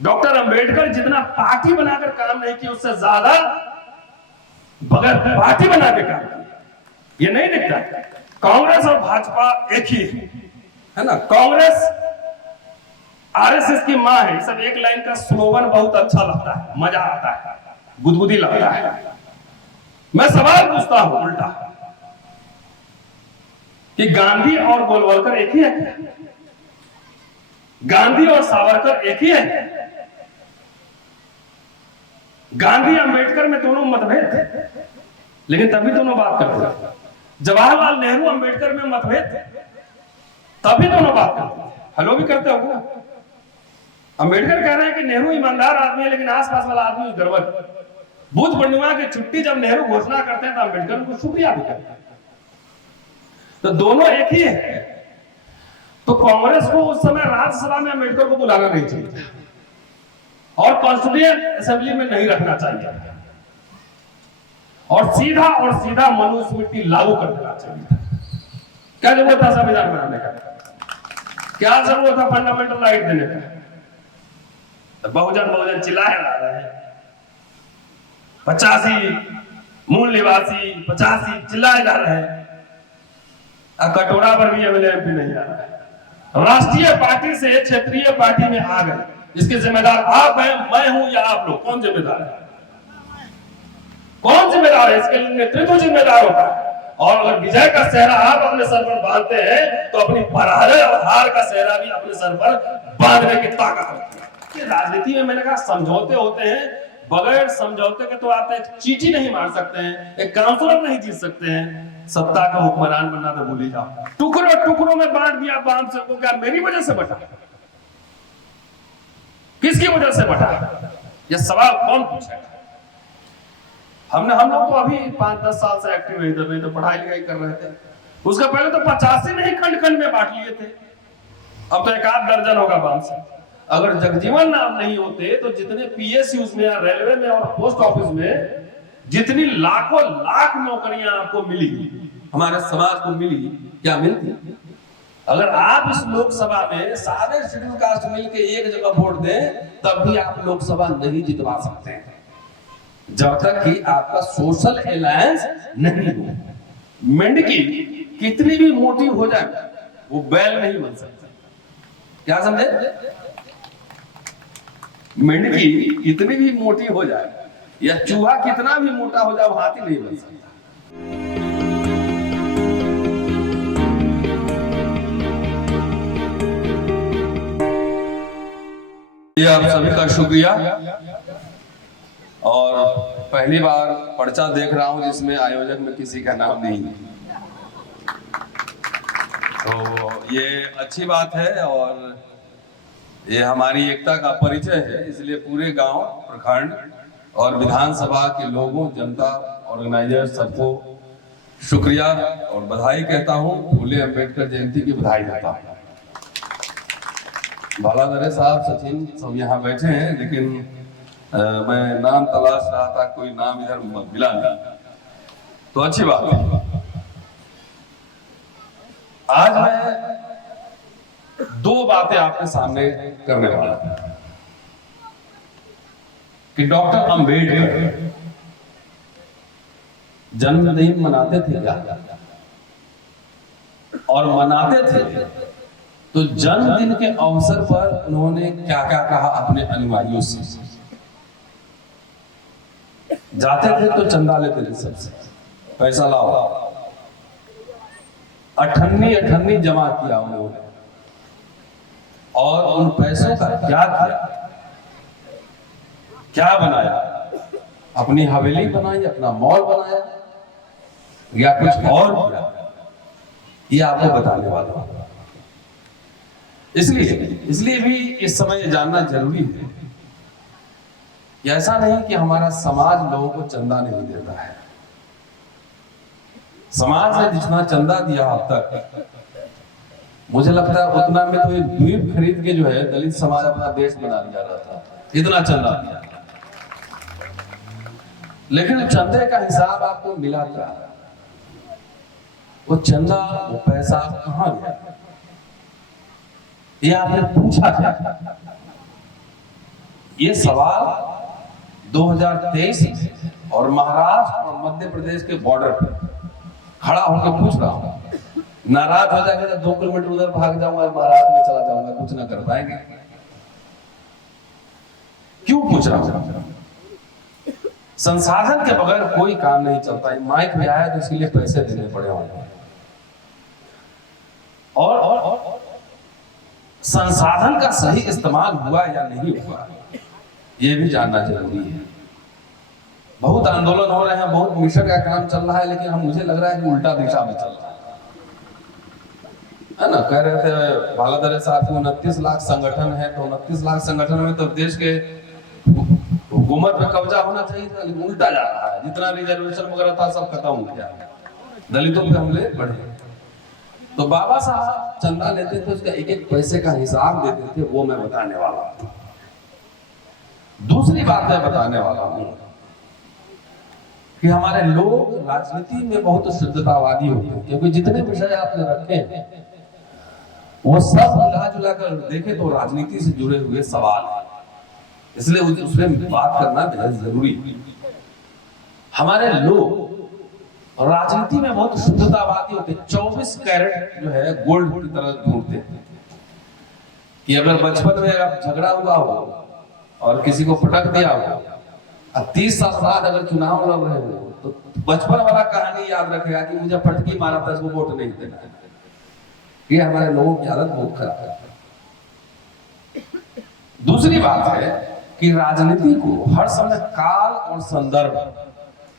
Doctor Ambedkar जितना party बनाकर काम नहीं किया उससे ज्यादा बगैर पार्टी बना के काम किया। ये नहीं दिखता। कांग्रेस और भाजपा एक ही है ना। कांग्रेस आरएसएस की मां है। सब एक लाइन का स्लोगन बहुत अच्छा लगता है, मजा आता है, गुदगुदी लगता है। मैं सवाल पूछता हूं उल्टा कि गांधी और गोलवलकर एक ही है क्या? गांधी और सावरकर एक ही है? गांधी अंबेडकर में दोनों मतभेद थे, लेकिन तभी दोनों बात करते थे। जवाहरलाल नेहरू अंबेडकर में मतभेद थे, तभी दोनों बात करते थे। हेलो भी करते हो ना। अंबेडकर कह रहे हैं कि नेहरू ईमानदार आदमी है, लेकिन आसपास वाला आदमी गड़बड़। बुद्ध पूर्णिमा की छुट्टी जब नेहरू घोषणा करते हैं तो अंबेडकर उनको शुक्रिया भी करते हैं। तो दोनों एक ही है। तो कांग्रेस को उस समय राज्यसभा में अंबेडकर को बुलाना नहीं चाहिए और कॉन्स्टिट्यूएंट असेंबली में नहीं रखना चाहिए और सीधा मनुस्मृति लागू कर देना चाहिए। क्या जरूरत था संविधान बनाने का? क्या जरूरत था फंडामेंटल राइट देने का? तो बहुजन चिल्लाए जा रहे हैं, 85 मूल निवासी 85 चिल्लाए जा रहे हैं। कटोरा पर भी एमएलए एमपी नहीं आ रहा है। राष्ट्रीय पार्टी से क्षेत्रीय पार्टी में आ गए। इसके जिम्मेदार आप हैं, मैं हूं या आप लोग? कौन जिम्मेदार है? कौन जिम्मेदार है? इसके लिए नेतृत्व जिम्मेदार होता है। और अगर विजय का सेहरा आप अपने सर पर बांधते हैं तो अपनी पराजय और हार का सेहरा भी अपने सर पर बांधने की ताकत होती है। राजनीति में मैंने कहा समझौते होते हैं, बगैर समझौते के तो आप एक चीटी नहीं मार सकते हैं, एक काउंसलर नहीं जीत सकते हैं। सत्ता का हुक्मरान बनना तो भूल ही जाओ। टुकड़ों टुकड़ों में बांट दिया बांध सबको। क्या मेरी वजह से बटा? किसकी वजह से बटा? यह सवाल कौन पूछेगा? हम लोग तो अभी 5-10 साल से एक्टिव है इधर, नहीं तो पढ़ाई लिखाई कर रहे थे। उसका पहले तो 85 नहीं खंड खंड में बांट लिए थे। अब तो एक आध दर्जन होगा बांध से। अगर जगजीवन राम नहीं होते तो जितने पीएसयूज में, रेलवे में और पोस्ट ऑफिस में जितनी लाखों लाख नौकरियां आपको मिली, हमारे समाज को मिली, क्या मिलती? अगर आप इस लोकसभा में सारे शेड्यूल कास्ट मिलकर एक जगह वोट दें तब भी आप लोकसभा नहीं जितवा सकते हैं, जब तक कि आपका सोशल अलायंस नहीं हो। मेंढकी कितनी भी मोटी हो जाए वो बैल नहीं बन सकता। क्या समझे? मेंढकी कितनी भी मोटी हो जाए या चूहा कितना भी मोटा हो जाए वो हाथी नहीं बन सकता। ये आप सभी का शुक्रिया। और पहली बार पर्चा देख रहा हूं जिसमें आयोजक में किसी का नाम नहीं है, तो ये अच्छी बात है और ये हमारी एकता का परिचय है। इसलिए पूरे गांव, प्रखंड और विधानसभा के लोगों, जनता, ऑर्गेनाइजर सबको शुक्रिया और बधाई कहता हूं। फूले अंबेडकर जयंती की बधाई देता हूं। बालादरे साहब, सचिन सब यहाँ बैठे हैं, लेकिन मैं नाम तलाश रहा था, कोई नाम इधर मिला नहीं, तो अच्छी बात है। आज मैं 2 बातें आपके सामने करने वाला हूं कि डॉक्टर अंबेडकर जन्मदिन मनाते थे क्या, और मनाते थे तो जन्मदिन के अवसर पर उन्होंने क्या क्या कहा अपने अनुयायियों से। जाते थे तो चंदा लेते थे सबसे, पैसा लाओ, अठन्नी जमा किया उन्होंने, और उन पैसों का क्या किया, क्या बनाया? अपनी हवेली बनाई, अपना मॉल बनाया या कुछ और किया? ये आपको बताने वाला हूं। इसलिए भी इस समय जानना जरूरी है कि ऐसा नहीं कि हमारा समाज लोगों को चंदा नहीं देता है। समाज ने जितना चंदा दिया अब तक, मुझे लगता है उतना में तो एक द्वीप खरीद के जो है दलित समाज अपना देश बना लिया रहता, इतना चंदा दिया। लेकिन चंदे का हिसाब आपको मिला क्या? वो चंदा, वो पैसा कहां गया? ये आपने पूछा क्या? ये सवाल 2023 में और महाराष्ट्र और मध्य प्रदेश के बॉर्डर पे खड़ा होकर पूछ रहा हूं। नाराज हो जाएगा तो 2 किलोमीटर उधर भाग जाऊंगा, महाराष्ट्र में चला जाऊंगा, कुछ ना कर पाएंगे। क्यों पूछ रहा हूं? संसाधन के बगैर कोई काम नहीं चलता। माइक में आया तो इसके लिए पैसे देने पड़े होंगे, और संसाधन का सही इस्तेमाल हुआ या नहीं हुआ यह भी जानना जरूरी है। बहुत आंदोलन हो रहे हैं, बहुत मिशन का काम चल रहा है, लेकिन मुझे लग रहा है कि उल्टा दिशा में चल रहा है ना। कह रहे थे बालादरे साहब को 29 लाख संगठन है, तो 29 लाख संगठन में तो देश के हुकूमत पे कब्जा होना चाहिए था, लेकिन उल्टा जा रहा है। जितना रिजर्वेशन वगैरह था सब खत्म हो गया, दलितों पे हमले बढ़े। तो बाबा साहब चंदा लेते थे, उसका एक एक पैसे का हिसाब देते थे, वो मैं बताने वाला हूं। दूसरी बात मैं बताने वाला हूं कि हमारे लोग राजनीति में बहुत शुद्धतावादी होते हैं, क्योंकि जितने विषय आपने रखे हैं वो सब मिला जुला कर देखे तो राजनीति से जुड़े हुए सवाल है, इसलिए उसमें बात करना बेहद जरूरी है। हमारे लोग राजनीति में बहुत शुद्धतावादी होते हैं। 24 कैरेट जो है गोल्ड की तरह ढूंढते हैं कि अगर बचपन में आप झगड़ा हुआ हो और किसी को पटक दिया हो, 30 साल बाद अगर चुनाव लड़ रहे हो तो बचपन वाला कहानी याद रखेगा कि मुझे पटकी मारा था, इसको वोट नहीं देना। ये हमारे लोगों की हालत बहुत खराब है। दूसरी बात है कि राजनीति को हर समय काल और संदर्भ,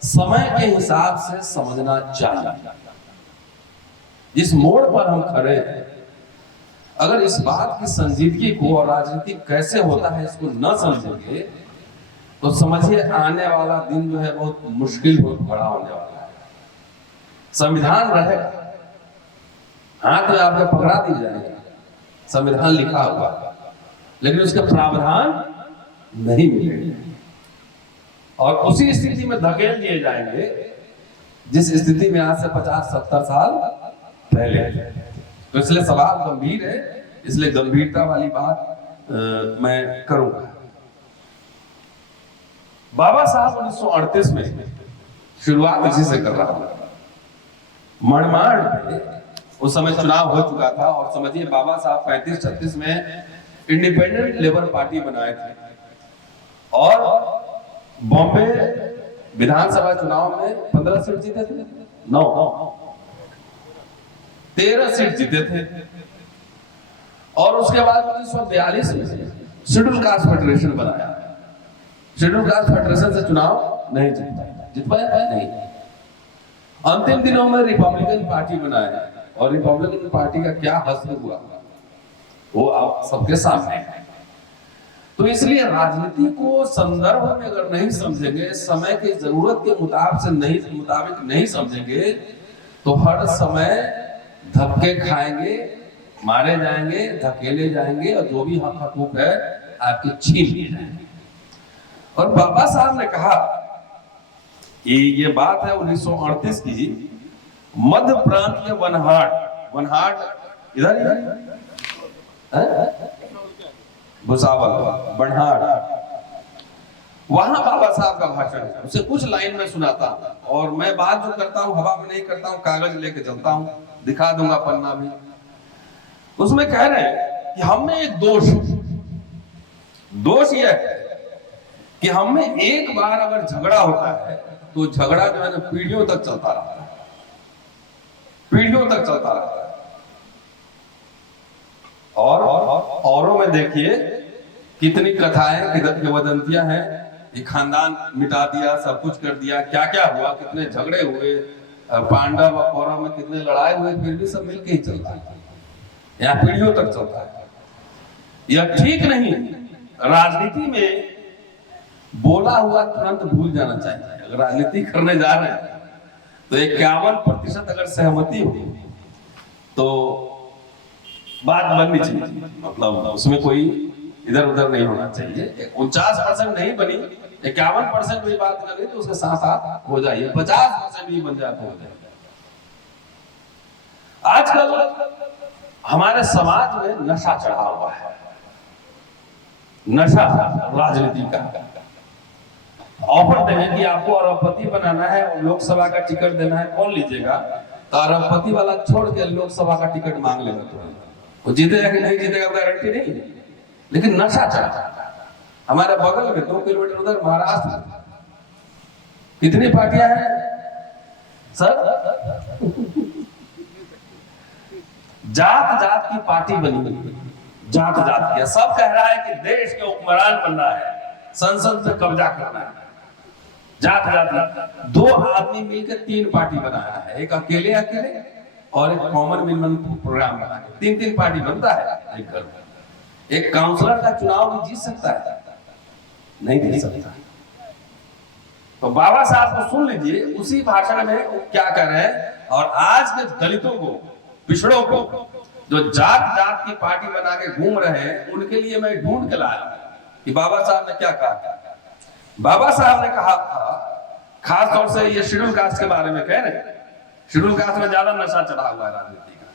समय के हिसाब से समझना चाहिए। जिस मोड़ पर हम खड़े हैं, अगर इस बात की संजीदगी को और राजनीति कैसे होता है इसको न समझेंगे तो समझिए आने वाला दिन जो है बहुत मुश्किल, बहुत बड़ा होने वाला है। संविधान रहेगा, हाथ में आपके पकड़ा दी जाएगा, संविधान लिखा हुआ, लेकिन उसके प्रावधान नहीं मिलेंगे और उसी स्थिति में धकेल दिए जाएंगे जिस स्थिति में आज से 50-70 साल पहले। तो इसलिए सवाल गंभीर है, इसलिए गंभीरता वाली बात मैं करूंगा। बाबा साहब 1938 में शुरुआत इसी से कर रहा हूं। मनमाड़ में उस समय चुनाव हो चुका था और समझिए बाबा साहब 35-36 में इंडिपेंडेंट लेबर पार्टी बनाए थे और बॉम्बे विधानसभा चुनाव में 15 सीट जीते थे, 13 सीट जीते थे। और उसके बाद 1942 में शेड्यूल कास्ट फेडरेशन बनाया। शेड्यूल कास्ट फेडरेशन से चुनाव नहीं जीत पाया नहीं। अंतिम दिनों में रिपब्लिकन पार्टी बनाया और रिपब्लिकन पार्टी का क्या हश्र हुआ वो आप सबके सामने है। तो इसलिए राजनीति को संदर्भ में अगर नहीं समझेंगे, समय की जरूरत के मुताबिक नहीं समझेंगे तो हर समय धक्के खाएंगे, मारे जाएंगे, धकेले जाएंगे और जो भी हक हकूक है आपके छीन लिए जाएंगे। और बाबा साहब ने कहा कि ये बात है 1938 की, मध्य प्रांत के वनहाट इधर भुसावल, बनहाट, वहां बाबा साहब का भाषण है। उसे कुछ लाइन में सुनाता और मैं बात जो करता हूं हवा में नहीं करता हूं, कागज लेके चलता हूं, दिखा दूंगा पन्ना भी। उसमें कह रहे हैं कि हम में एक दोष यह है कि हम में एक बार अगर झगड़ा होता है तो झगड़ा जो है ना पीढ़ियों तक चलता रहता है, पीढ़ियों तक चलता रहता है। और औरों में देखिए कितनी कथाएं, कितनी वदंतियां हैं, ये खानदान मिटा दिया, सब कुछ कर दिया, क्या क्या हुआ, कितने झगड़े हुए, पांडव और कौरव में कितने लड़ाई हुए, फिर भी सब मिलके ही चलता है, यहाँ पीढ़ियों तक चलता है। यह ठीक नहीं। राजनीति में बोला हुआ तुरंत भूल जाना चाहिए। अगर राजनीति करने जा रहे हैं तो 51% अगर सहमति हो तो बात बननी चाहिए, मतलब उसमें कोई इधर उधर नहीं होना चाहिए। 49% नहीं बनी, 51% भी बात कर रही तो उसके साथ साथ हो जाइए, 50% भी बन जाए तो हो जाए। आजकल हमारे समाज में नशा चढ़ा हुआ है। नशा राजनीति का। ऑफर देंगे कि आपको अरबपति बनाना है और लोकसभा का टिकट देना है, कौन लीजिएगा? तो अरबपति वाला छोड़ के लोकसभा का टिकट मांग लेगा तुरंत। वो जीतेगा कि नहीं जीतेगा गारंटी नहीं, लेकिन नशा चलता है। हमारे बगल में 2 किलोमीटर उधर महाराष्ट्र कितनी पार्टियां हैं सर? जात जात की पार्टी बनी हुई, जात जात की। सब कह रहा है कि देश के हुक्मरान बनना है, संसद पे कब्जा करना है। जात जात 2 आदमी मिलकर 3 पार्टी बनाया है, एक अकेले और एक कॉमन मिनिमम प्रोग्राम बना है। 3 पार्टी बनता है एक घर में। एक काउंसलर का चुनाव भी जीत सकता है? नहीं जीत सकता। तो बाबा साहब को सुन लीजिए, उसी भाषण में वो क्या कह रहे हैं। और आज के दलितों को, पिछड़ों को, जो जात जात की पार्टी बना के घूम रहे हैं, उनके लिए मैं ढूंढ के लाया कि बाबा साहब ने क्या कहा। बाबा साहब ने कहा था, खास तौर से ये शेड्यूल कास्ट के बारे में कह रहे हैं, शेड्यूल कास्ट में ज्यादा नशा चढ़ा हुआ है राजनीति का।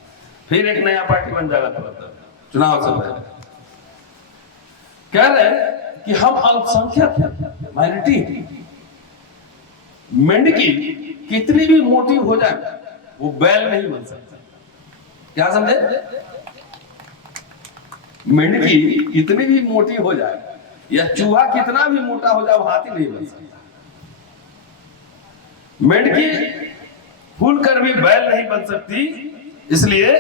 फिर एक नया पार्टी बन जाएगा तुरंत चुनाव से पहले। कह रहे हैं कि हम अल्पसंख्यक हैं, माइनॉरिटी। मेंढकी कितनी भी मोटी हो जाए वो बैल नहीं बन सकती। क्या समझे? मेंढकी कितनी भी मोटी हो जाए या चूहा कितना भी मोटा हो जाए वो हाथी नहीं बन सकता। मेंढकी फूल कर भी बैल नहीं बन सकती। इसलिए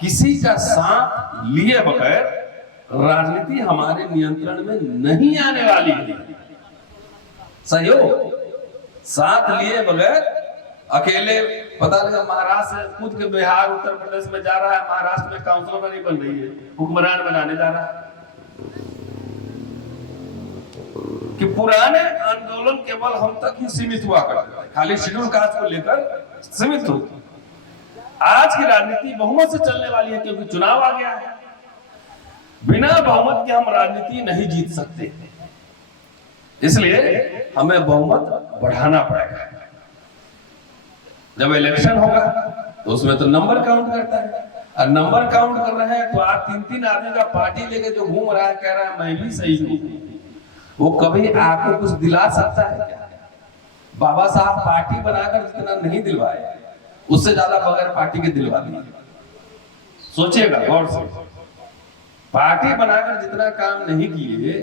किसी का साथ लिए बगैर राजनीति हमारे नियंत्रण में नहीं आने वाली है। सही हो? साथ लिए बगैर अकेले, पता लगा महाराष्ट्र से कूद के बिहार उत्तर प्रदेश में जा रहा है, महाराष्ट्र में काउंसलर नहीं बन रही है, हुक्मरान बनाने जा रहा है। कि पुराने आंदोलन केवल हम तक ही सीमित हुआ करते थे, खाली शेड्यूल कास्ट को लेकर सीमित हो। आज की राजनीति बहुमत से चलने वाली है, क्योंकि चुनाव आ गया है। बिना बहुमत के हम राजनीति नहीं जीत सकते, इसलिए हमें बहुमत बढ़ाना पड़ेगा। जब इलेक्शन होगा तो उसमें तो नंबर काउंट करता है, और नंबर काउंट कर रहे हैं तो आप 3 आदमी का पार्टी लेके जो घूम रहा है, कह रहा है मैं भी सही हूं, वो कभी आपको कुछ दिला सकता है क्या? बाबा साहब पार्टी बनाकर जितना नहीं दिलवाए, उससे ज्यादा बगैर पार्टी के दिलवा दिए। सोचिएगा गौर से, पार्टी बनाकर जितना काम नहीं किए,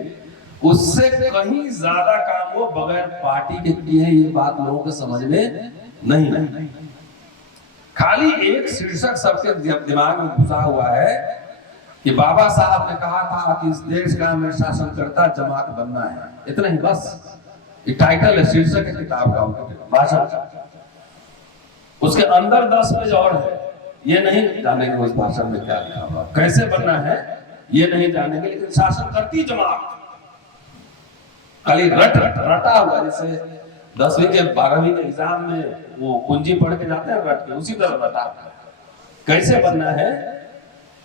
उससे कहीं ज्यादा काम वो बगैर पार्टी के किए हैं। ये बात लोगों के समझ में नहीं। खाली एक शीर्षक सबके दिमाग में घुसा हुआ है कि बाबा साहब ने कहा था कि इस देश का हमें शासनकर्ता जमात बनना है, इतना ही बस। ये टाइटल है, शीर्षक है किताब का, भाषण। उसके अंदर 10 पेज और है, ये नहीं जानेंगे उस भाषण में क्या लिखा हुआ, कैसे बनना है ये नहीं जानेंगे। लेकिन शासन करती जमात खाली रटा हुआ, जैसे 10वीं के 12वीं के एग्जाम में वो कुंजी पढ़ के जाते हैं रट के, उसी तरह रटा। कैसे बनना है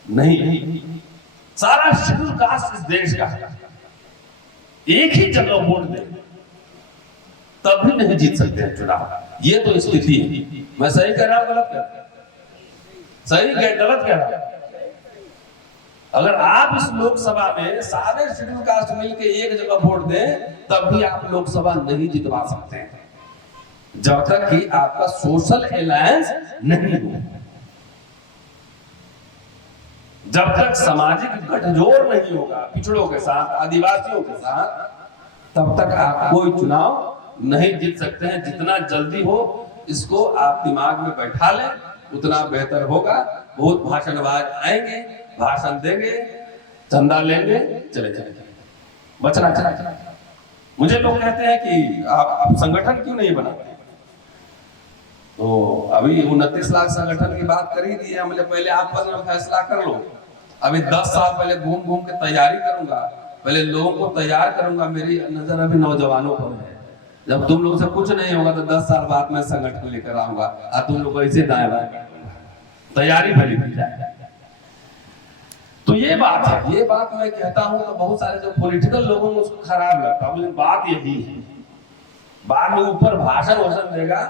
नहीं। सारा शेड्यूल कास्ट इस देश का एक ही जगह वोट दे तब भी नहीं जीत सकते हैं चुनाव। ये तो स्थिति है। मैं सही कह रहा हूं गलत कह रहा हूं? सही गलत कह रहा हूं? अगर आप इस लोकसभा में सारे शेड्यूल कास्ट मिलकर एक जगह वोट दें तब भी आप लोकसभा नहीं जितवा सकते हैं, जब तक कि आपका सोशल अलायंस नहीं हो, जब तक सामाजिक गठजोड़ नहीं होगा पिछड़ों के साथ, आदिवासियों के साथ, तब तक आप कोई चुनाव नहीं जीत सकते हैं। जितना जल्दी हो इसको आप दिमाग में बैठा लें, उतना बेहतर होगा। बहुत भाषणबाज आएंगे, भाषण देंगे, चंदा लेंगे, चले बचना चला। मुझे लोग कहते हैं कि आप संगठन क्यों नहीं बनाते? तो अभी 29 लाख संगठन की बात कर ही दी है हमने। पहले आप फैसला कर लो। अभी 10 साल पहले घूम घूम के तैयारी करूंगा, पहले लोगों को तैयार करूंगा। मेरी नजर अभी नौजवानों पर है। जब तुम लोग से कुछ नहीं होगा तो 10 साल बाद मैं संगठन लेकर आऊंगा और तुम लोग ऐसे दाएं बाएं तैयारी भली की जाए। तो ये बात है, ये बात मैं कहता हूं तो बहुत सारे जो पॉलिटिकल लोगों को उसको खराब लगता है, लेकिन बात यही है। बाद में ऊपर भाषण देगा,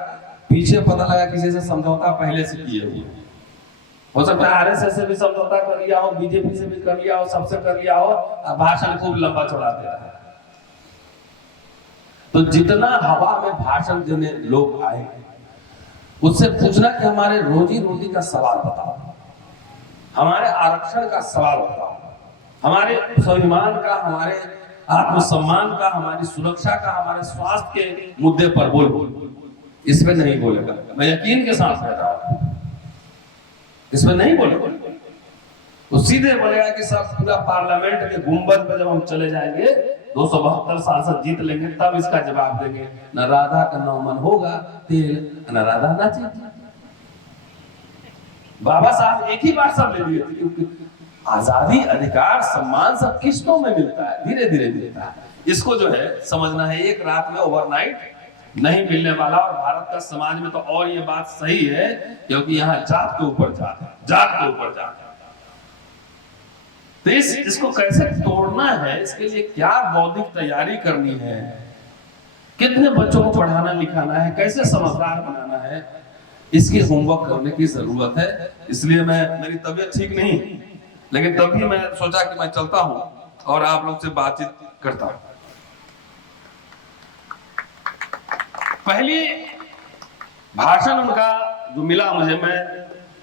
पीछे पता लगा किसी से समझौता पहले से किए हुए। हो सकता है आरएसएस से भी समझौता कर लिया हो, बीजेपी से भी कर लिया हो, सबसे कर लिया हो, भाषण खूब लंबा चौड़ा दे रहा है। तो जितना हवा में भाषण देने लोग आए, उससे पूछना कि हमारे रोजी रोटी का सवाल बताओ, हमारे आरक्षण का सवाल बताओ, हमारे स्वाभिमान का, हमारे आत्मसम्मान का, हमारी सुरक्षा का, हमारे स्वास्थ्य के मुद्दे पर बोल। इसमें नहीं बोलेगा, मैं यकीन के साथ कह रहा हूं, इसमें नहीं बोलेगा। वो सीधे बोलेगा कि सब पूरा पार्लियामेंट के गुंबद पे जब हम चले जाएंगे, 272 सांसद जीत लेंगे, तब इसका जवाब देंगे। न राधा का नौमन होगा तेल, न राधा नाचेगी। बाबा साहब एक ही बार सब ले लिए थे, क्योंकि आजादी, अधिकार, सम्मान सब किस्तों में मिलता है, धीरे धीरे मिलता है। इसको जो है समझना है, एक रात में ओवरनाइट नहीं मिलने वाला। और भारत का समाज में तो और ये बात सही है, क्योंकि यहाँ जात के ऊपर जात है, जात के ऊपर जात है। तो इसको कैसे तोड़ना है, इसके लिए क्या बौद्धिक तैयारी करनी है, कितने बच्चों को पढ़ाना लिखाना है, कैसे समझदार बनाना है, इसकी होमवर्क करने की जरूरत है। इसलिए मेरी तबीयत ठीक नहीं, लेकिन तब भी मैं सोचा कि मैं चलता हूं और आप लोग से बातचीत करता हूं। पहली भाषण उनका जो मिला मुझे, मैं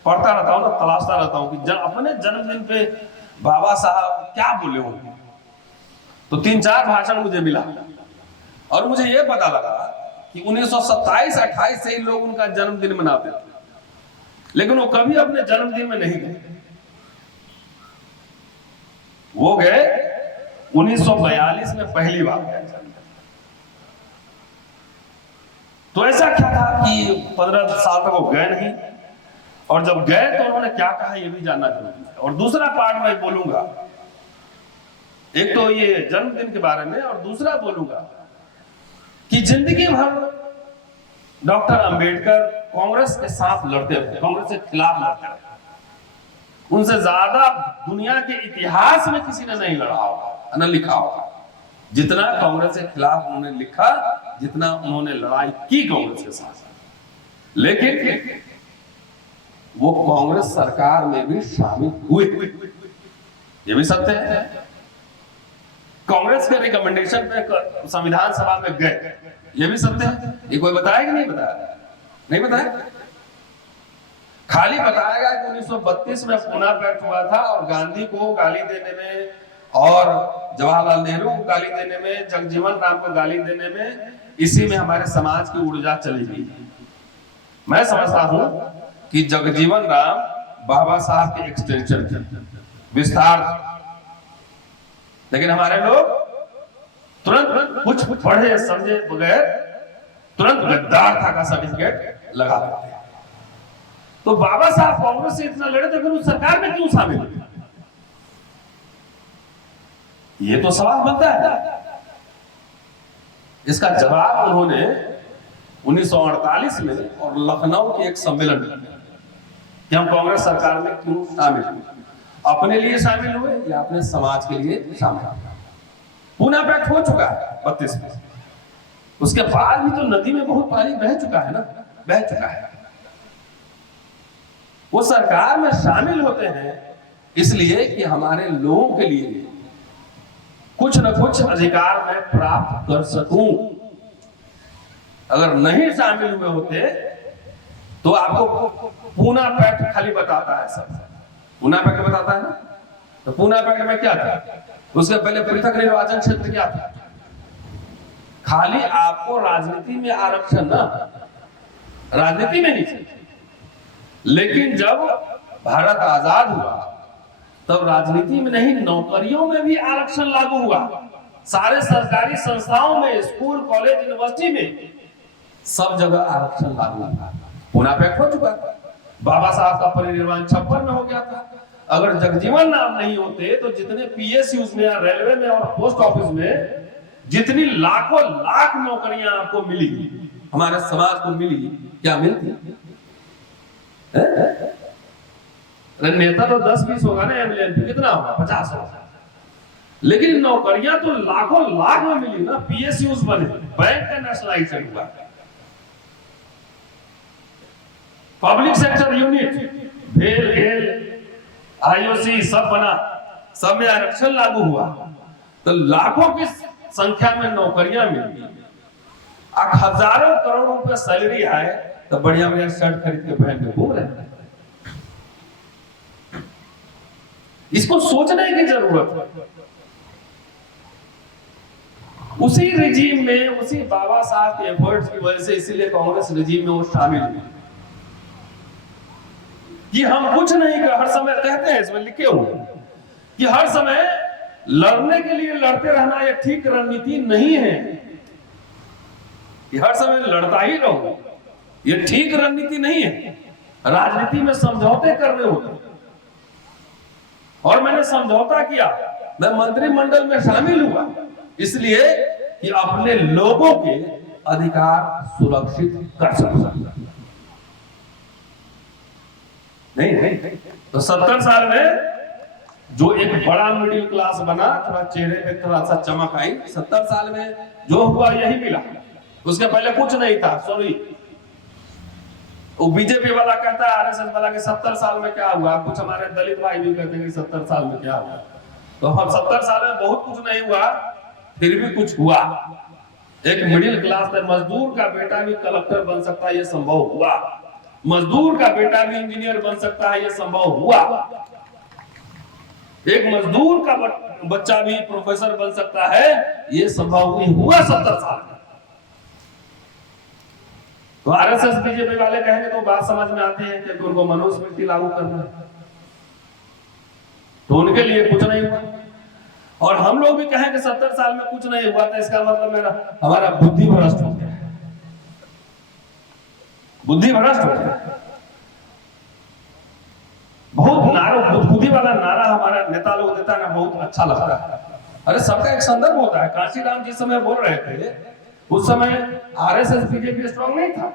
पढ़ता रहता हूँ ना, तलाशता रहता हूँ कि अपने जन्मदिन पे बाबा साहब क्या बोले होंगे। तो 3-4 भाषण मुझे मिला और मुझे ये पता लगा कि 1927-28 से ही लोग उनका जन्मदिन मनाते थे, लेकिन वो कभी अपने जन्मदिन में नहीं गए। वो गए 1942 में पहली बार गए। तो ऐसा क्या था कि 15 साल तक वो गए नहीं, और जब गए तो उन्होंने क्या कहा ये भी जानना जरूरी है। और दूसरा पार्ट मैं बोलूंगा, एक तो ये जन्मदिन के बारे में, और दूसरा बोलूंगा कि जिंदगी भर डॉक्टर अंबेडकर कांग्रेस के साथ लड़ते रहे, कांग्रेस के खिलाफ लड़ते रहे। उनसे ज्यादा दुनिया के इतिहास में किसी ने नहीं लड़ा होगा, न लिखा होगा, जितना कांग्रेस के खिलाफ उन्होंने लिखा, जितना उन्होंने लड़ाई की कांग्रेस के साथ। लेकिन वो कांग्रेस सरकार में भी शामिल हुए, ये भी सत्य है। कांग्रेस के रिकमेंडेशन पे संविधान सभा में गए, ये भी सत्य है। ये कोई बताया कि नहीं बताया? नहीं बताया। खाली बताएगा कि 1932 में पुना पैक्ट हुआ था, और गांधी को गाली देने में, और जवाहरलाल नेहरू को गाली देने में, जगजीवन राम को गाली देने में, इसी में हमारे समाज की ऊर्जा चली गई। मैं समझता हूं कि जगजीवन राम बाबा साहब के एक्सटेंशन थे, विस्तार। लेकिन हमारे लोग तुरंत कुछ पढ़े समझे बगैर तुरंत गद्दार था का सर्टिफिकेट लगा देते। तो बाबा साहब कांग्रेस से इतना लड़े, तो फिर उस सरकार में क्यों शामिल हुए? ये तो सवाल बनता है। इसका जवाब उन्होंने 1948 में और लखनऊ के एक सम्मेलन में कि हम कांग्रेस सरकार में क्यों शामिल हुए, अपने लिए शामिल हुए या अपने समाज के लिए शामिल हुए। पुना पैक्ट हो चुका है 32 में, उसके बाद भी तो नदी में बहुत पानी बह चुका है ना, बह चुका है। वो सरकार में शामिल होते हैं इसलिए कि हमारे लोगों के लिए कुछ न कुछ अधिकार मैं प्राप्त कर सकूं। अगर नहीं शामिल हुए होते तो आपको पुना पैक्ट खाली बताता है, सब पुना पैक्ट बताता है ना। तो पुना पैक्ट में क्या था? उसके पहले पृथक निर्वाचन क्षेत्र क्या था? खाली आपको राजनीति में आरक्षण, ना राजनीति में नहीं। लेकिन जब भारत आजाद हुआ तब राजनीति में नहीं, नौकरियों में भी आरक्षण लागू हुआ। सारे सरकारी संस्थाओं में, स्कूल, कॉलेज, यूनिवर्सिटी में, सब जगह आरक्षण लागू हुआ। पुना पैक्ट हो चुका था। बाबा साहब का परिनिर्वाण 56 में हो गया था। अगर जगजीवन राम नहीं होते तो जितने पीएसयूज में, रेलवे में और पोस्ट ऑफिस में जितनी लाखों लाख नौकरियां आपको मिली, हमारे समाज को मिली, क्या मिलती? नेता तो 10-20 होगा ना, एमएलए कितना होगा? 50 होगा। लेकिन नौकरियां तो लाखों लाख में मिली ना। पीएसयूज बने, बैंक का नेशनलाइजेशन हुआ, पब्लिक सेक्टर यूनिट भेल घेल आईओसी सब बना, सब में आरक्षण लागू हुआ, तो लाखों की संख्या में नौकरियां मिली, हजारों करोड़ों रुपए सैलरी आए, तो बढ़िया बढ़िया शर्ट खरीद के पहन के घूम रहे हैं। इसको सोचने की जरूरत है। उसी रिजीम में, उसी बाबा साहब के एफर्ट्स की वजह से इसीलिए कांग्रेस रिजीम में वो शामिल हुए कि हम कुछ नहीं कर, हर समय कहते हैं इसमें लिखे हुए कि हर समय लड़ने के लिए लड़ते रहना यह ठीक रणनीति नहीं है, कि हर समय लड़ता ही रहो यह ठीक रणनीति नहीं है, राजनीति में समझौते करने होते। और मैंने समझौता किया, मैं मंत्रिमंडल में शामिल हुआ इसलिए कि अपने लोगों के अधिकार सुरक्षित कर सकता। नहीं तो 70 साल में जो एक बड़ा मिडिल क्लास बना, थोड़ा चेहरे पे थोड़ा सा चमक आई, 70 साल में जो हुआ यही मिला। उसके पहले कुछ नहीं था। सॉरी, वो बीजेपी वाला कहता है, आरएसएस वाला कि 70 साल में क्या हुआ। कुछ हमारे दलित भाई भी कहते हैं कि 70 साल में क्या हुआ। तो हम 70 साल में बहुत कुछ नहीं हुआ, फिर भी कुछ हुआ। एक मिडिल क्लास में मजदूर का बेटा भी कलेक्टर बन सकता है, यह संभव हुआ। मजदूर का बेटा भी इंजीनियर बन सकता है, यह संभव हुआ। एक मजदूर का बच्चा भी प्रोफेसर बन सकता है, यह संभव हुआ 70 साल में। तो आरएसएस बीजेपी वाले कहेंगे तो बात समझ में आती है कि उनको मनुस्मृति लागू करना है, तो उनके लिए कुछ नहीं हुआ। और हम लोग भी कहें कि 70 साल में कुछ नहीं हुआ, तो इसका मतलब हमारा बुद्धि भ्रष्ट हो गया, बुद्धि भ्रष्ट हो गया। बहुत नारा, बुद्धि वाला नारा हमारा नेता लोग देता है ना, बहुत अच्छा लगता है। अरे सबका एक संदर्भ होता है। कांशीराम जिस समय बोल रहे थे, उस समय आरएसएस बीजेपी स्ट्रॉन्ग नहीं था।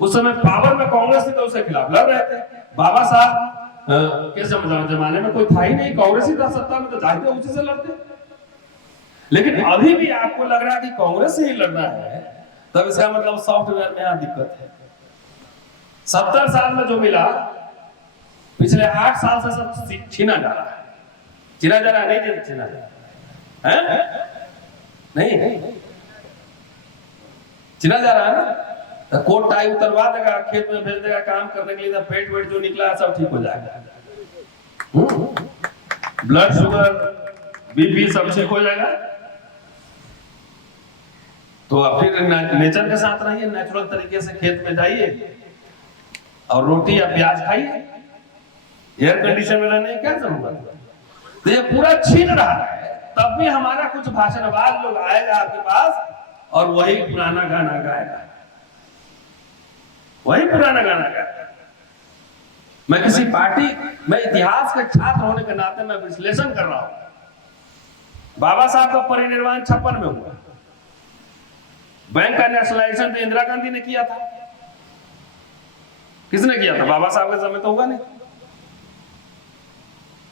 उस समय पावर में कांग्रेस थी, तो उसके खिलाफ लड़ रहे थे। बाबा साहब के जमाने में कोई था ही नहीं, कांग्रेस ही था सत्ता में, तो जाहिर उसी से लड़ते। लेकिन अभी भी आपको लग रहा है कि कांग्रेस से ही लड़ना है, तब इसका मतलब सॉफ्टवेयर में यहां दिक्कत है। 70 साल में जो मिला, पिछले 8 साल से सब छीना जा रहा है। छीना जा रहा है, नहीं छीना जा रहा है, नहीं छीना जा रहा है ना। कोट टाई उतरवा देगा, खेत में भेज देगा काम करने के लिए, पेट वेट जो निकला है सब ठीक हो जाएगा। ब्लड शुगर बीपी सब ठीक हो जाएगा। तो अब फिर नेचर के साथ रहिए, नेचुरल तरीके से खेत में जाइए और रोटी या प्याज खाइए। एयर कंडीशन में रहने की क्या जरूरत है। तो ये पूरा छीन रहा है। तब भी हमारा कुछ भाषणबाज लोग आएगा आपके पास और वही पुराना गाना गाएगा, वही पुराना गाना गाएगा। मैं किसी पार्टी, मैं इतिहास के छात्र होने के नाते मैं विश्लेषण कर रहा हूं। बाबा साहब का परिनिर्वाण 56 में हुआ। बैंक का नेशनलाइजेशन तो इंदिरा गांधी ने किया था। किसने किया था? बाबा साहब के समय तो हुआ नहीं।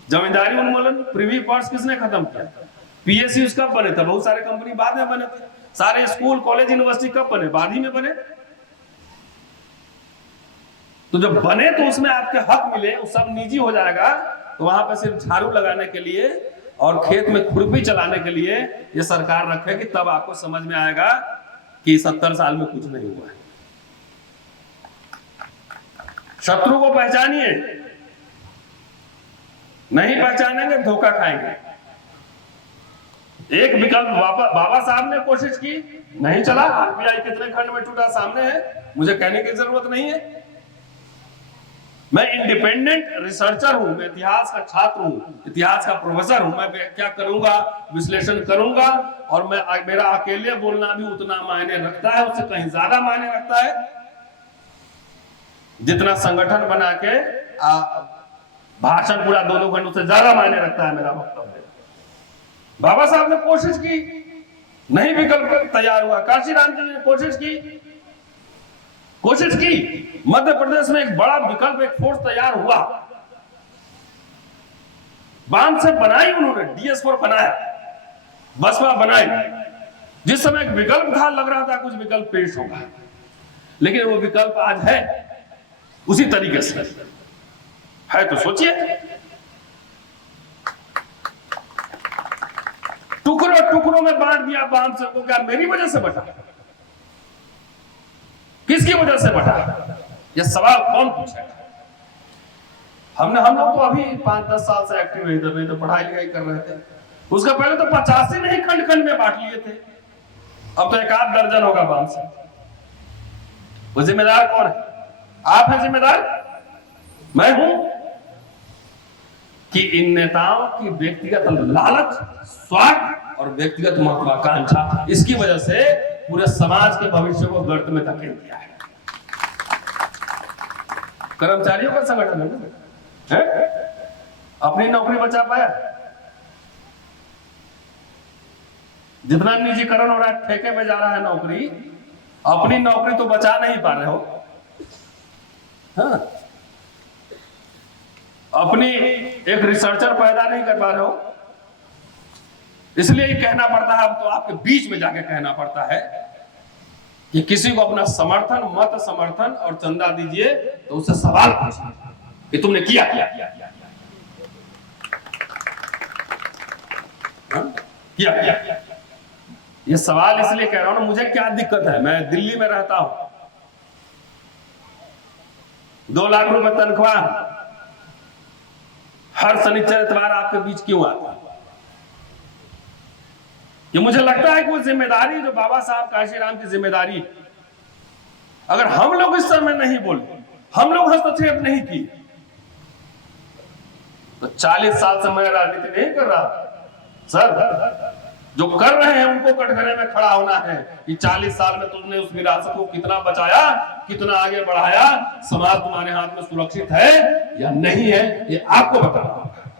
जमींदारी उन्मूलन, प्रिवी पर्स किसने खत्म किया? पीएसयू कब बने थे? बहुत सारे कंपनी बाद में बने थे। सारे स्कूल कॉलेज यूनिवर्सिटी कब बने? बाद ही में बने। तो जब बने तो उसमें आपके हक मिले, वो सब निजी हो जाएगा। तो वहां पर सिर्फ झाड़ू लगाने के लिए और खेत में खुरपी चलाने के लिए ये सरकार रखेगी, तब आपको समझ में आएगा कि 70 साल में कुछ नहीं हुआ है। शत्रु को पहचानिए, नहीं पहचानेंगे धोखा खाएंगे। एक विकल्प बाबा साहब ने कोशिश की, नहीं चला। आरबीआई कितने खंड में टूटा सामने है, मुझे कहने की जरूरत नहीं है। मैं इंडिपेंडेंट रिसर्चर हूं, मैं इतिहास का छात्र हूं, इतिहास का प्रोफेसर हूं। मैं क्या करूंगा, विश्लेषण करूंगा, और मेरा अकेले बोलना भी उतना मायने रखता है, उससे कहीं ज्यादा मायने रखता है जितना संगठन बना के भाषण पूरा 2-2 घंटे से ज्यादा मायने रखता है मेरा मतलब है। बाबा साहब ने कोशिश की, नहीं विकल्प तैयार हुआ। काशीराम जी ने कोशिश की। मध्य प्रदेश में एक बड़ा विकल्प, एक फोर्स तैयार हुआ। बांध से बनाई उन्होंने, DS4 बनाया, बसपा बनाई। जिस समय एक विकल्प था, लग रहा था कुछ विकल्प पेश होगा, लेकिन वो विकल्प आज है उसी तरीके से है तो सोचिए, टुकड़ों टुकड़ों में बांट दिया बांध सबको, क्या मेरी वजह से बटा? किसकी वजह से बटा? यह सवाल कौन पूछेगा? हम लोग तो अभी 5-10 साल से एक्टिव है इधर, नहीं तो पढ़ाई लिखाई कर रहे थे। उसका पहले तो 85 नहीं खंड खंड में बांट लिए थे, अब तो 1 आध दर्जन होगा बांध से। वो जिम्मेदार कौन है? आप हैं जिम्मेदार, मैं हूं कि इन नेताओं की व्यक्तिगत लालच, स्वार्थ और व्यक्तिगत महत्वाकांक्षा, इसकी वजह से पूरे समाज के भविष्य को गर्त में धकेल दिया है। कर्मचारियों का संगठन है, अपनी नौकरी बचा पाया? जितना निजीकरण हो रहा है, ठेके में जा रहा है नौकरी, अपनी नौकरी तो बचा नहीं पा रहे हो। हाँ, अपनी एक रिसर्चर पैदा नहीं कर पा रहे हो, इसलिए ये कहना पड़ता है, अब तो आपके बीच में जाके कहना पड़ता है कि किसी को अपना समर्थन, मत समर्थन और चंदा दीजिए तो उससे सवाल पूछिए कि तुमने किया क्या किया किया किया किया किया। ये सवाल इसलिए कह रहा हूं ना, मुझे क्या दिक्कत है, मैं दिल्ली में रहता हूं, 2 लाख रुपए तनख्वाह, हर शनिचर इतवार आपके बीच क्यों आता है? ये मुझे लगता है कि वो जिम्मेदारी जो बाबा साहब कांशीराम की जिम्मेदारी, अगर हम लोग इस समय नहीं बोले, हम लोग हस्तक्षेप नहीं किए, तो 40 साल से मैं राजनीति नहीं कर रहा सर। जो कर रहे हैं उनको कटघरे में खड़ा होना है कि 40 साल में तुमने उस विरासत को कितना बचाया, कितना आगे बढ़ाया, समाज तुम्हारे हाथ में सुरक्षित है या नहीं है, ये आपको बताना होगा।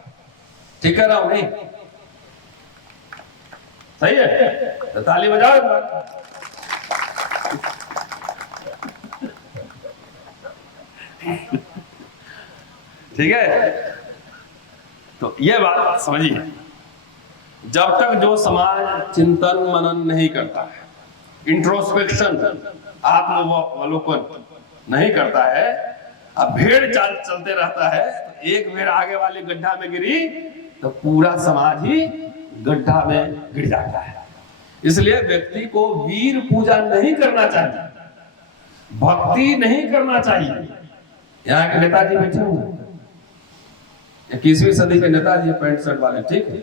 ठीक है ना? नहीं सही है तो ताली बजाओ। ठीक है, तो ये बात समझिए, जब तक जो समाज चिंतन मनन नहीं करता है, इंट्रोस्पेक्शन, आत्मावलोकन नहीं करता है, अब भेड़ चाल चलते रहता है, तो एक भेड़ आगे वाले गड्ढा में गिरी तो पूरा समाज ही गड्ढा में गिर जाता है। इसलिए व्यक्ति को वीर पूजा नहीं करना चाहिए, भक्ति नहीं करना चाहिए। यहाँ के नेताजी बैठे हुए 21वीं सदी के नेताजी, पैंट शर्ट वाले, ठीक है,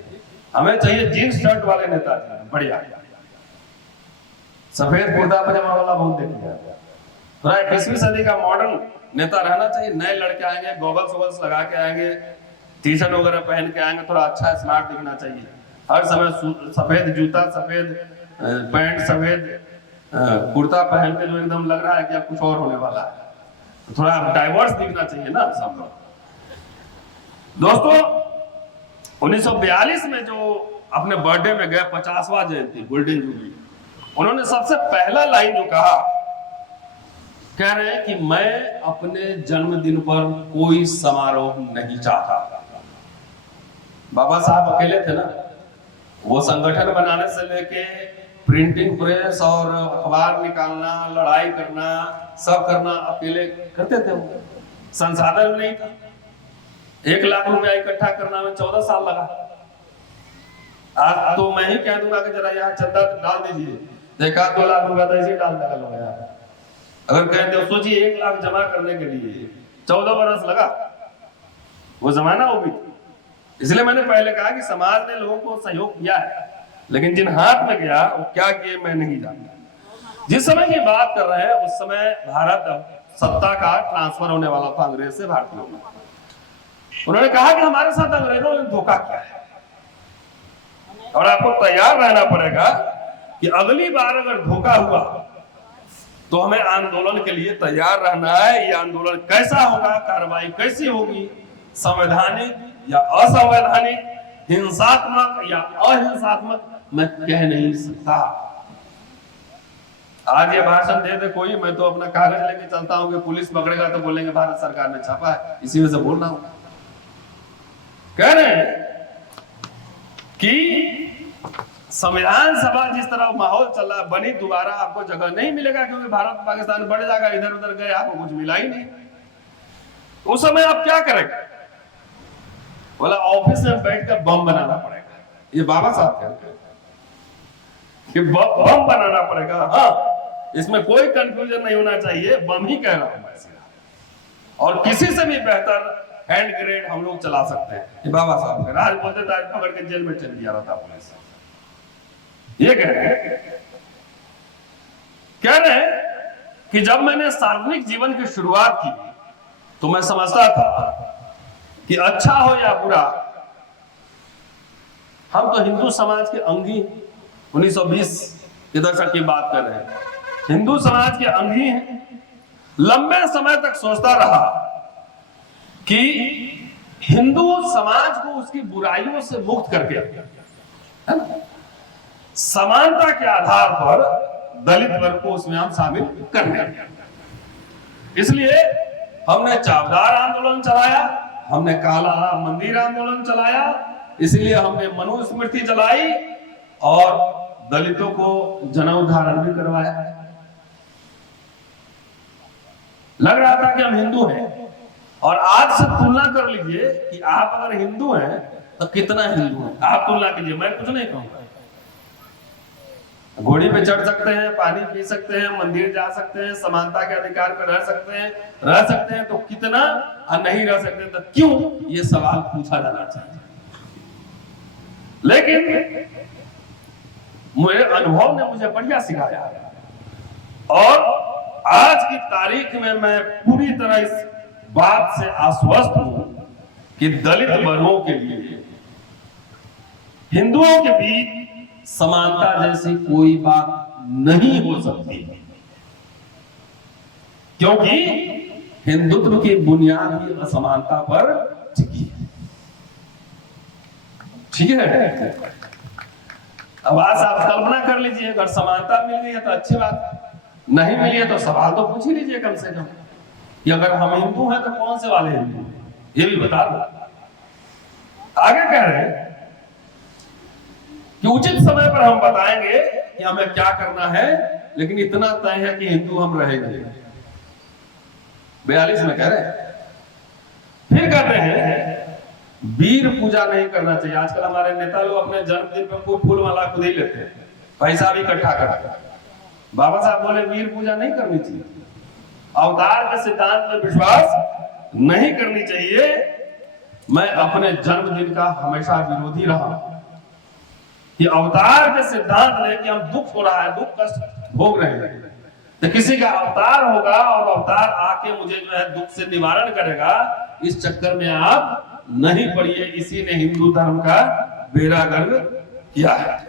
हमें चाहिए जींस शर्ट वाले नेताजी, बढ़िया, सफेद कुर्ता पजामा वाला बहुत देखिए। थोड़ा 21वीं सदी का मॉडर्न नेता रहना चाहिए। नए लड़के आएंगे, गॉगल्स वॉगल्स लगा के आएंगे, टी शर्ट वगैरह पहन के आएंगे, थोड़ा अच्छा स्मार्ट दिखना चाहिए। हर समय सफेद जूता, सफेद पैंट, सफेद कुर्ता पहन के जो एकदम लग रहा है कि अब कुछ और होने वाला है, तो थोड़ा डाइवर्स दिखना चाहिए ना सब लोग। दोस्तों 1942 में जो अपने बर्थडे में गए, 50वां जयंती, गोल्डन जुबली, उन्होंने सबसे पहला लाइन जो कहा, कह रहे हैं कि मैं अपने जन्मदिन पर कोई समारोह नहीं चाहता। बाबा साहब अकेले थे ना, वो संगठन बनाने से लेके प्रिंटिंग प्रेस और अखबार निकालना, लड़ाई करना, सब करना अकेले करते थे। वो संसाधन नहीं था। 1 लाख रुपया इकट्ठा करना में 14 साल लगा। आज तो मैं ही कह दूंगा कि जरा यहाँ चंदा डाल दीजिए, देखा 2 लाख रुपया तो ऐसे डाल देगा लोग यार। अगर कहते हो, सोचिए 1 लाख जमा करने के लिए 14 बरस लगा, वो जमाना वो भी। इसलिए मैंने पहले कहा कि समाज ने लोगों को सहयोग किया है, लेकिन जिन हाथ में गया वो क्या किए मैं नहीं जानता। जिस समय की बात कर रहे हैं उस समय भारत सत्ता का ट्रांसफर होने वाला था अंग्रेज से भारतीयों में। उन्होंने कहा कि हमारे साथ अंग्रेजों ने धोखा किया है और आपको तैयार रहना पड़ेगा कि अगली बार अगर धोखा हुआ तो हमें आंदोलन के लिए तैयार रहना है। ये आंदोलन कैसा होगा, कार्रवाई कैसी होगी, संवैधानिक या असंवैधानिक, हिंसात्मक या अहिंसात्मक, मैं कह नहीं सकता। आज ये भाषण दे दे कोई, मैं तो अपना कागज लेके चलता हूँ कि पुलिस पकड़ेगा तो बोलेंगे भारत सरकार ने छापा है, इसी वजह से बोल रहा हूं। कह रहे हैं कि संविधान सभा जिस तरह माहौल चल रहा है, बनी दोबारा आपको जगह नहीं मिलेगा, क्योंकि भारत पाकिस्तान बढ़ जाएगा, इधर उधर गए आपको कुछ मिला ही नहीं। उस समय आप क्या करेंगे? बोला ऑफिस में बैठकर बम बनाना पड़ेगा। ये बाबा साहब कहते हैं कि बम बनाना पड़ेगा। हाँ, इसमें कोई कंफ्यूजन नहीं होना चाहिए, बम ही कह रहा हूं मैं सीधा। और किसी से भी बेहतर हैंड ग्रेनेड हम लोग चला सकते हैं। ये बाबा साहब के राज बोलते थे, पकड़ के जेल में चल दिया रहता पुलिस। ये कह रहे हैं कि जब मैंने सार्वजनिक जीवन की शुरुआत की तो मैं समझता था कि अच्छा हो या बुरा, हम तो हिंदू समाज के अंगी, 1920 के दशक की बात कर रहे हैं, हिंदू समाज के अंगी हैं। लंबे समय तक सोचता रहा कि हिंदू समाज को उसकी बुराइयों से मुक्त करके, है ना, समानता के आधार पर दलित वर्ग को उसमें हम शामिल करने। इसलिए हमने चावदार आंदोलन चलाया, हमने काला मंदिर आंदोलन चलाया, इसलिए हमने मनुस्मृति जलाई और दलितों को जनेऊ धारण भी करवाया। लग रहा था कि हम हिंदू हैं। और आज से तुलना कर लीजिए कि आप अगर हिंदू हैं तो कितना हिंदू हैं, आप तुलना कीजिए। मैं कुछ नहीं कहूंगा, घोड़ी पे चढ़ सकते हैं, पानी पी सकते हैं, मंदिर जा सकते हैं, समानता के अधिकार पर रह सकते हैं तो कितना, और नहीं रह सकते तो क्यों, ये सवाल पूछा जाना चाहिए। लेकिन मेरे अनुभव ने मुझे बढ़िया सिखाया और आज की तारीख में मैं पूरी तरह इस बात से आश्वस्त हूं कि दलित वर्गों के लिए हिंदुओं के बीच समानता जैसी कोई बात नहीं हो सकती, क्योंकि हिंदुत्व की बुनियाद ही असमानता पर टिकी है। ठीक है, अब आज आप कल्पना कर लीजिए, अगर समानता मिल गई है तो अच्छी बात, नहीं मिली है तो सवाल तो पूछ ही लीजिए कम से कम कि अगर हम हिंदू हैं तो कौन से वाले हिंदू, ये भी बता दो। आगे कह रहे हैं कि उचित समय पर हम बताएंगे कि हमें क्या करना है, लेकिन इतना तय है कि हिंदू हम रहेंगे। 42 में कह रहे हैं। फिर कहते हैं वीर पूजा नहीं करना चाहिए। आजकल हमारे नेता लोग अपने जन्मदिन पर खूब फूल माला खुद ही लेते हैं, पैसा भी इकट्ठा करते हैं। बाबा साहब बोले वीर पूजा नहीं करनी चाहिए, अवतार के सिद्धांत में विश्वास नहीं करनी चाहिए। मैं अपने जन्मदिन का हमेशा विरोधी रहा कि अवतार के सिद्धांत लेके हम दुख हो रहा है, दुख कष्ट भोग रहे हैं, तो किसी का अवतार होगा और अवतार आके मुझे जो है दुख से निवारण करेगा, इस चक्कर में आप नहीं पड़िए। इसी ने हिंदू धर्म का बेड़ा गर्क किया है,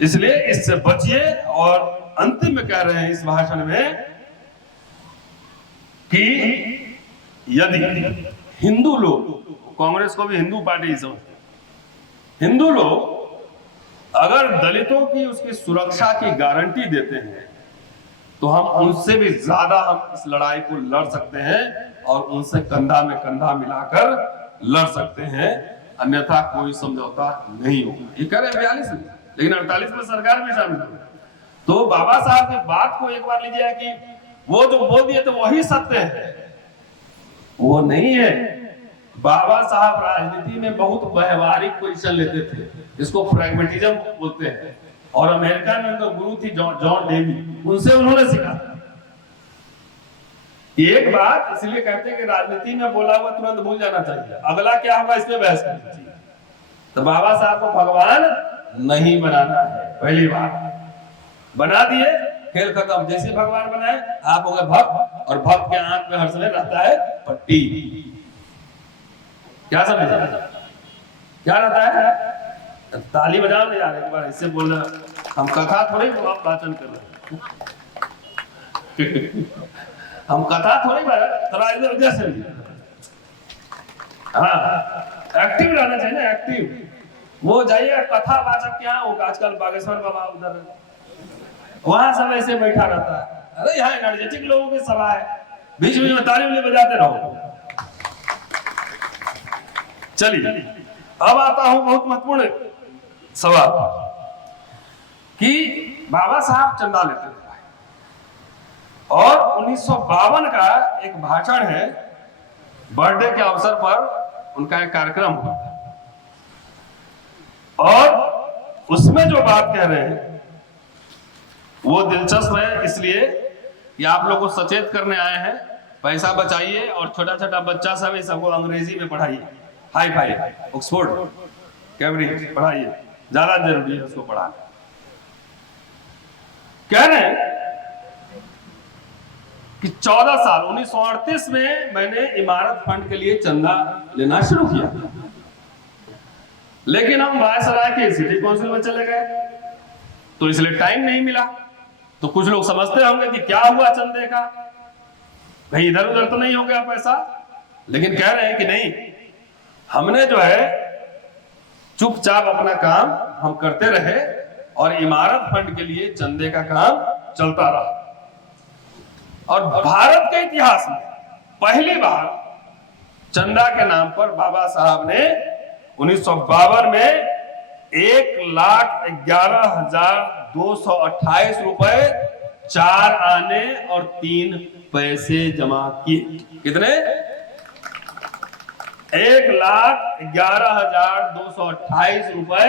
इसलिए इससे बचिए। और अंतिम में कह रहे हैं इस भाषण में कि यदि हिंदू लोग, कांग्रेस को भी हिंदू पार्टी समझते, हिंदू लोग अगर दलितों की उसकी सुरक्षा की गारंटी देते हैं तो हम उनसे भी ज्यादा हम इस लड़ाई को लड़ सकते हैं और उनसे कंधा में कंधा मिलाकर लड़ सकते हैं, अन्यथा कोई समझौता नहीं होगा। ये कह रहे हैं 42 में, लेकिन 48 में सरकार भी शामिल हो। तो बाबा साहब की बात को एक बार लीजिए कि वो जो बोल दिए थे वही सत्य है, वो नहीं है। बाबा साहब राजनीति में बहुत व्यवहारिक पोजीशन लेते थे, इसको प्रैग्मेटिज्म बोलते हैं। और अमेरिका में उनका गुरु थी जॉन डेवी, उनसे उन्होंने सीखा। एक बात इसलिए कहते हैं कि राजनीति में बोला हुआ तुरंत भूल जाना चाहिए, अगला क्या होगा इस पे बहस करनी चाहिए। तो बाबा साहब को भगवान नहीं बनाना है, पहली बात बना दिए, खेल खत्म। जैसे भगवान बनाए आप हो गए भक्त, और भक्त के आंख में हर समय रहता है पट्टी। क्या समझे, क्या रहता है? ताली बजाओ नहीं यार, एक बार इससे बोल रहे हम कथा थोड़ी आप वाचन कर रहे हैं हम कथा थोड़ी थोड़ा इधर उधर से, हाँ एक्टिव रहना चाहिए ना, एक्टिव। वो जाइए कथा वाचक क्या हो, आजकल बागेश्वर बाबा उधर वहां सब ऐसे बैठा रहता है। अरे यहाँ एनर्जेटिक लोगों की सभा है, बीच बीच में ताली उली बजाते रहो। चलिए अब आता हूं बहुत महत्वपूर्ण सवाल कि बाबा साहब चंदा लेते थे और 1952 का एक भाषण है बर्थडे के अवसर पर उनका एक कार्यक्रम हुआ और उसमें जो बात कह रहे हैं वो दिलचस्प है, इसलिए कि आप लोग को सचेत करने आए हैं। पैसा बचाइए और छोटा छोटा बच्चा सब है सबको अंग्रेजी में पढ़ाइए, हाई फाई ऑक्सफोर्ड कैम्ब्रिज पढ़ाइए, ज्यादा जरूरी है उसको पढ़ाना। कह रहे हैं कि 14 साल 1938 में मैंने इमारत फंड के लिए चंदा लेना शुरू किया, लेकिन हम वायसराय के सिटी काउंसिल में चले गए तो इसलिए टाइम नहीं मिला। तो कुछ लोग समझते होंगे कि क्या हुआ चंदे का, कहीं इधर उधर तो नहीं हो गया पैसा, लेकिन कह रहे हैं कि नहीं, हमने जो है चुपचाप अपना काम हम करते रहे और इमारत फंड के लिए चंदे का काम चलता रहा। और भारत के इतिहास में पहली बार चंदा के नाम पर बाबा साहब ने 1952 में 1,11,228 रुपए 4 आने और 3 पैसे जमा किए। कितने? 1,11,228 रुपए।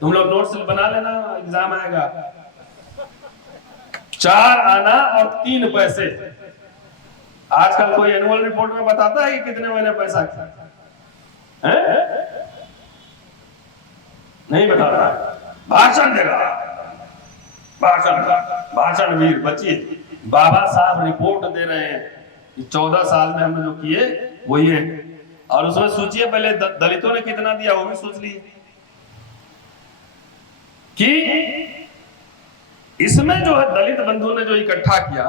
तुम लोग नोट्स बना लेना, एग्जाम आएगा। 4 आना और 3 पैसे। आजकल कोई एनुअल रिपोर्ट में बताता है कि कितने मैंने पैसा किया है? नहीं बताता। भाषण देगा, भाषण वीर बचिए। बाबा साहब रिपोर्ट दे रहे हैं कि 14 साल में हमने जो किए वो ये, और उसमें सोचिए पहले दलितों ने कितना दिया वो भी सोच लीजिए कि इसमें जो है दलित बंधु ने जो इकट्ठा किया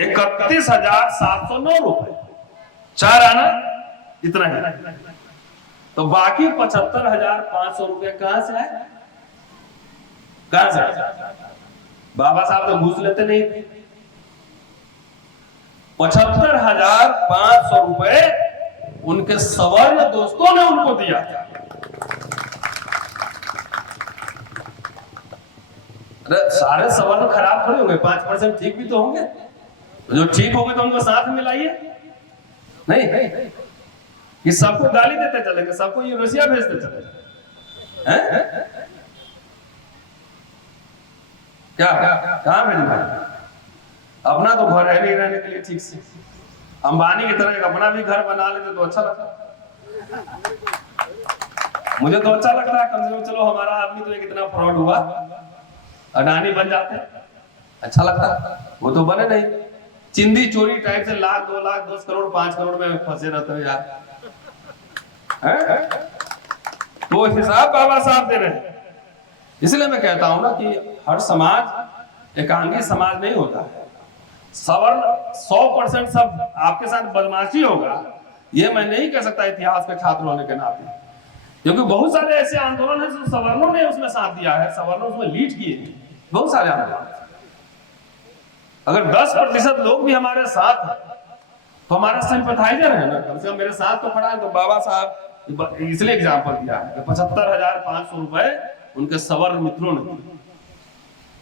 31,709 रुपए, 4 आना इतना ही, तो बाकी 75,500 रुपए कहां से आए? कहां से? बाबा साहब तो घूस लेते नहीं थे। 75,500 रुपए उनके सवर्ण दोस्तों ने उनको दिया था। अरे सारे सवर्ण खराब थोड़े होंगे, 5% ठीक भी तो होंगे। जो ठीक होंगे तो उनको साथ में लाइए। नहीं कि सबको गाली देते चलेंगे, सबको यूरोसिया भेजते चलेंगे, क्या कहां भेजना? अपना तो घर है नहीं रहने के लिए ठीक से। अंबानी की तरह अपना भी घर बना लेते तो अच्छा लगता। मुझे तो अच्छा लगता है, कम से कम चलो हमारा आदमी तो एक इतना फ्रॉड हुआ, अडानी बन जाते, अच्छा लगता। वो तो बने नहीं, चिंदी चोरी टाइप से लाख 2 लाख 10 करोड़ 5 करोड़ में फंसे रहते हो यार। तो हिसाब बाबा साहब दे रहे हैं। इसलिए मैं कहता हूं ना कि हर समाज एकांगी समाज नहीं होता है। सवर्ण 100% सब आपके साथ बदमाशी होगा, ये मैं नहीं कह सकता इतिहास के छात्र होने के नाते, क्योंकि बहुत सारे ऐसे आंदोलन है जो सवर्णों ने उसमें साथ दिया है, सवर्णों उसमें लीड किए हैं, बहुत सारे आंदोलन। अगर 10% लोग भी हमारे साथ हैं तो हमारा सिंपैथाइजर है ना, कम से कम मेरे साथ तो खड़ा है। तो बाबा साहब इसलिए एग्जाम्पल दिया है, 75,500 रुपए उनके सवर्ण मित्रों ने दिए।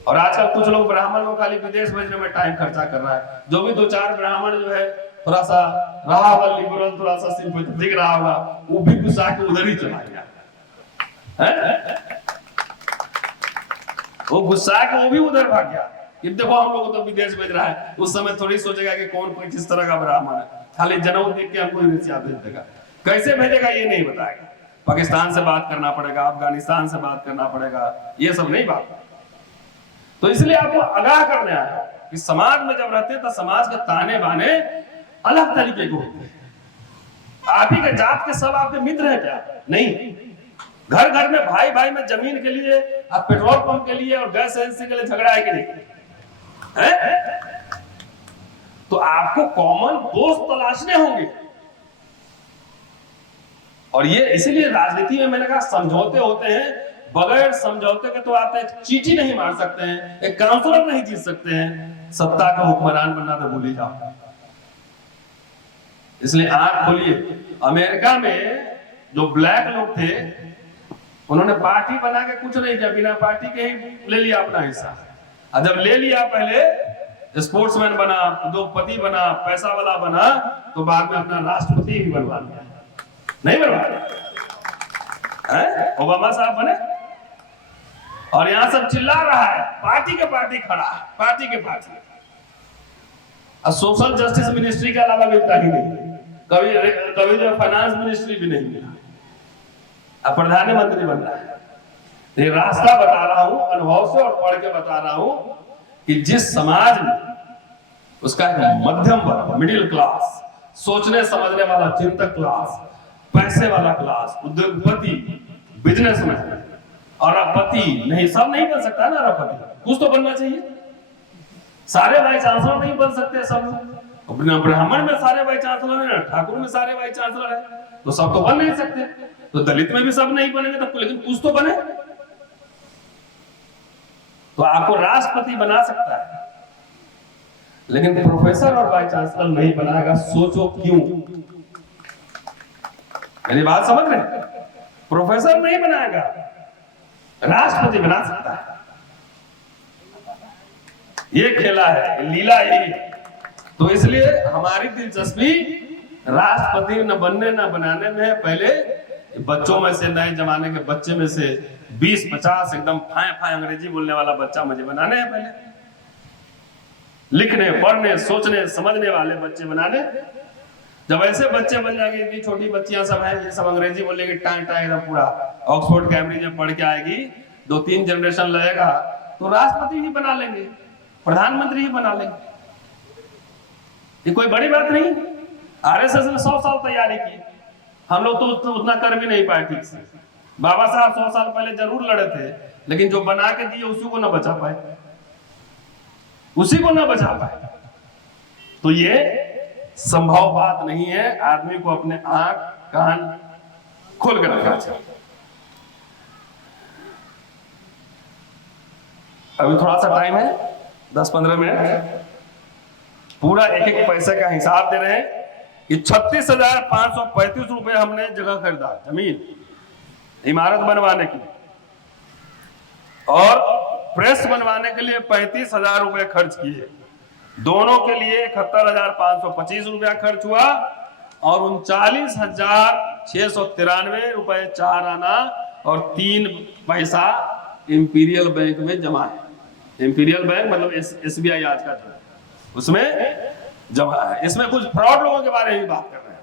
और आजकल कुछ लोग ब्राह्मण को खाली विदेश भेजने में टाइम खर्चा कर रहा है। जो भी 2-4 ब्राह्मण जो है थोड़ा सा रहा होगा लिबरल, थोड़ा सा सिंपैथेटिक रहा होगा, वो भी गुस्सा के उधर ही चला गया है? वो गुस्सा के वो भी उधर भाग गया कि देखो हम लोग तो विदेश भेज रहा है। उस समय थोड़ी सोचेगा कि कौन कोई किस तरह का ब्राह्मण है, खाली जनेऊ देख के हमको यूरोसिया भेज देगा। कैसे भेजेगा ये नहीं बताएगा। पाकिस्तान से बात करना पड़ेगा, अफगानिस्तान से बात करना पड़ेगा, ये सब नहीं बात। तो इसलिए आपको आगाह करने आया कि समाज में जब रहते हैं तो समाज के ताने बाने अलग तरीके के होते हैं। आप ही के जात के सब आपके मित्र हैं क्या? नहीं। घर घर में भाई भाई में जमीन के लिए और पेट्रोल पंप के लिए और गैस एजेंसी के लिए झगड़ा है कि नहीं है? तो आपको कॉमन दोस्त तलाशने होंगे। और ये इसीलिए राजनीति में मैंने कहा समझौते होते हैं, बगैर समझौते के तो आप एक चीटी नहीं मार सकते हैं, एक काउंसलर नहीं जीत सकते हैं, सत्ता का हुक्मरान बनना तो भूल ही जाओ। इसलिए आंख खोलिए। अमेरिका में जो ब्लैक लोग थे उन्होंने पार्टी बना के कुछ नहीं किया, बिना पार्टी के ही ले लिया अपना हिस्सा। और जब ले लिया पहले स्पोर्ट्समैन बना, उद्योगपति बना, पैसा वाला बना, तो बाद में अपना राष्ट्रपति भी बनवा लिया, नहीं बनवा? ओबामा साहब बने और यहां सब चिल्ला रहा है, पार्टी के पार्टी खड़ा है, पार्टी के पार्टी। और सोशल जस्टिस मिनिस्ट्री के अलावा मिलता ही नहीं, कभी जो फाइनेंस मिनिस्ट्री भी नहीं मिला, अब प्रधानमंत्री बन रहा है। ये रास्ता बता रहा हूं अनुभव से और पढ़ के बता रहा हूं कि जिस समाज में उसका मध्यम वर्ग, मिडिल क्लास, सोचने समझने वाला चिंतक क्लास, पैसे वाला क्लास, उद्योगपति, बिजनेसमैन, अरबपति, नहीं सब नहीं बन सकता ना, अरबपति कुछ तो बनना चाहिए। सारे वाइस चांसलर नहीं बन सकते सब लोग, ब्राह्मण में सारे वाइस चांसलर है, ठाकुर में सारे वाइस चांसलर है, तो सब तो बन नहीं सकते। तो दलित में भी सब नहीं बनेंगे तो, लेकिन कुछ तो बने। तो आपको राष्ट्रपति बना सकता है, लेकिन प्रोफेसर और वाइस चांसलर नहीं बनाएगा। सोचो क्यों? मेरी बात समझ रहे? प्रोफेसर नहीं बनाएगा, राष्ट्रपति बना सकता है। ये खेला है, लीला यही है। तो इसलिए हमारी दिलचस्पी राष्ट्रपति न बनने न बनाने में है। पहले बच्चों में से, नए जमाने के बच्चे में से 20-50 एकदम फाय फाय अंग्रेजी बोलने वाला बच्चा मुझे बनाने हैं। पहले लिखने, पढ़ने, सोचने, समझने वाले बच्चे बनाने। जब ऐसे बच्चे बन जाएंगे, इतनी छोटी बच्चियां सब हैं, ये सब अंग्रेजी बोलेगी टाइम टाइम पूरा, ऑक्सफोर्ड कैम्ब्रिज में पढ़ के आएगी, 2-3 जनरेशन लगेगा, तो राष्ट्रपति ही बना लेंगे, प्रधानमंत्री ही बना लेंगे। ये कोई बड़ी बात नहीं। आरएसएस ने 100 साल तैयारी की, हम लोग तो उतना कर भी नहीं पाए ठीक से। बाबा साहब 100 साल पहले जरूर लड़े थे, लेकिन जो बना के दिए उसी को ना बचा पाए, उसी को ना बचा पाए। तो ये संभव बात नहीं है। आदमी को अपने आंख कान खोल कर रखना चाहिए। अभी थोड़ा सा टाइम है, 10-15 मिनट, पूरा एक एक पैसे का हिसाब दे रहे हैं कि 36,535 रुपए हमने जगह खरीदा, जमीन इमारत बनवाने की, और प्रेस बनवाने के लिए 35,000 रुपए खर्च किए। दोनों के लिए 71,525 रुपया खर्च हुआ, और 39,693 रुपए 4 आना और 3 पैसा इंपीरियल बैंक में जमा है। इंपीरियल बैंक मतलब SBI आज का जो, उसमें जमा है। इसमें कुछ फ्रॉड लोगों के बारे में बात कर रहे हैं।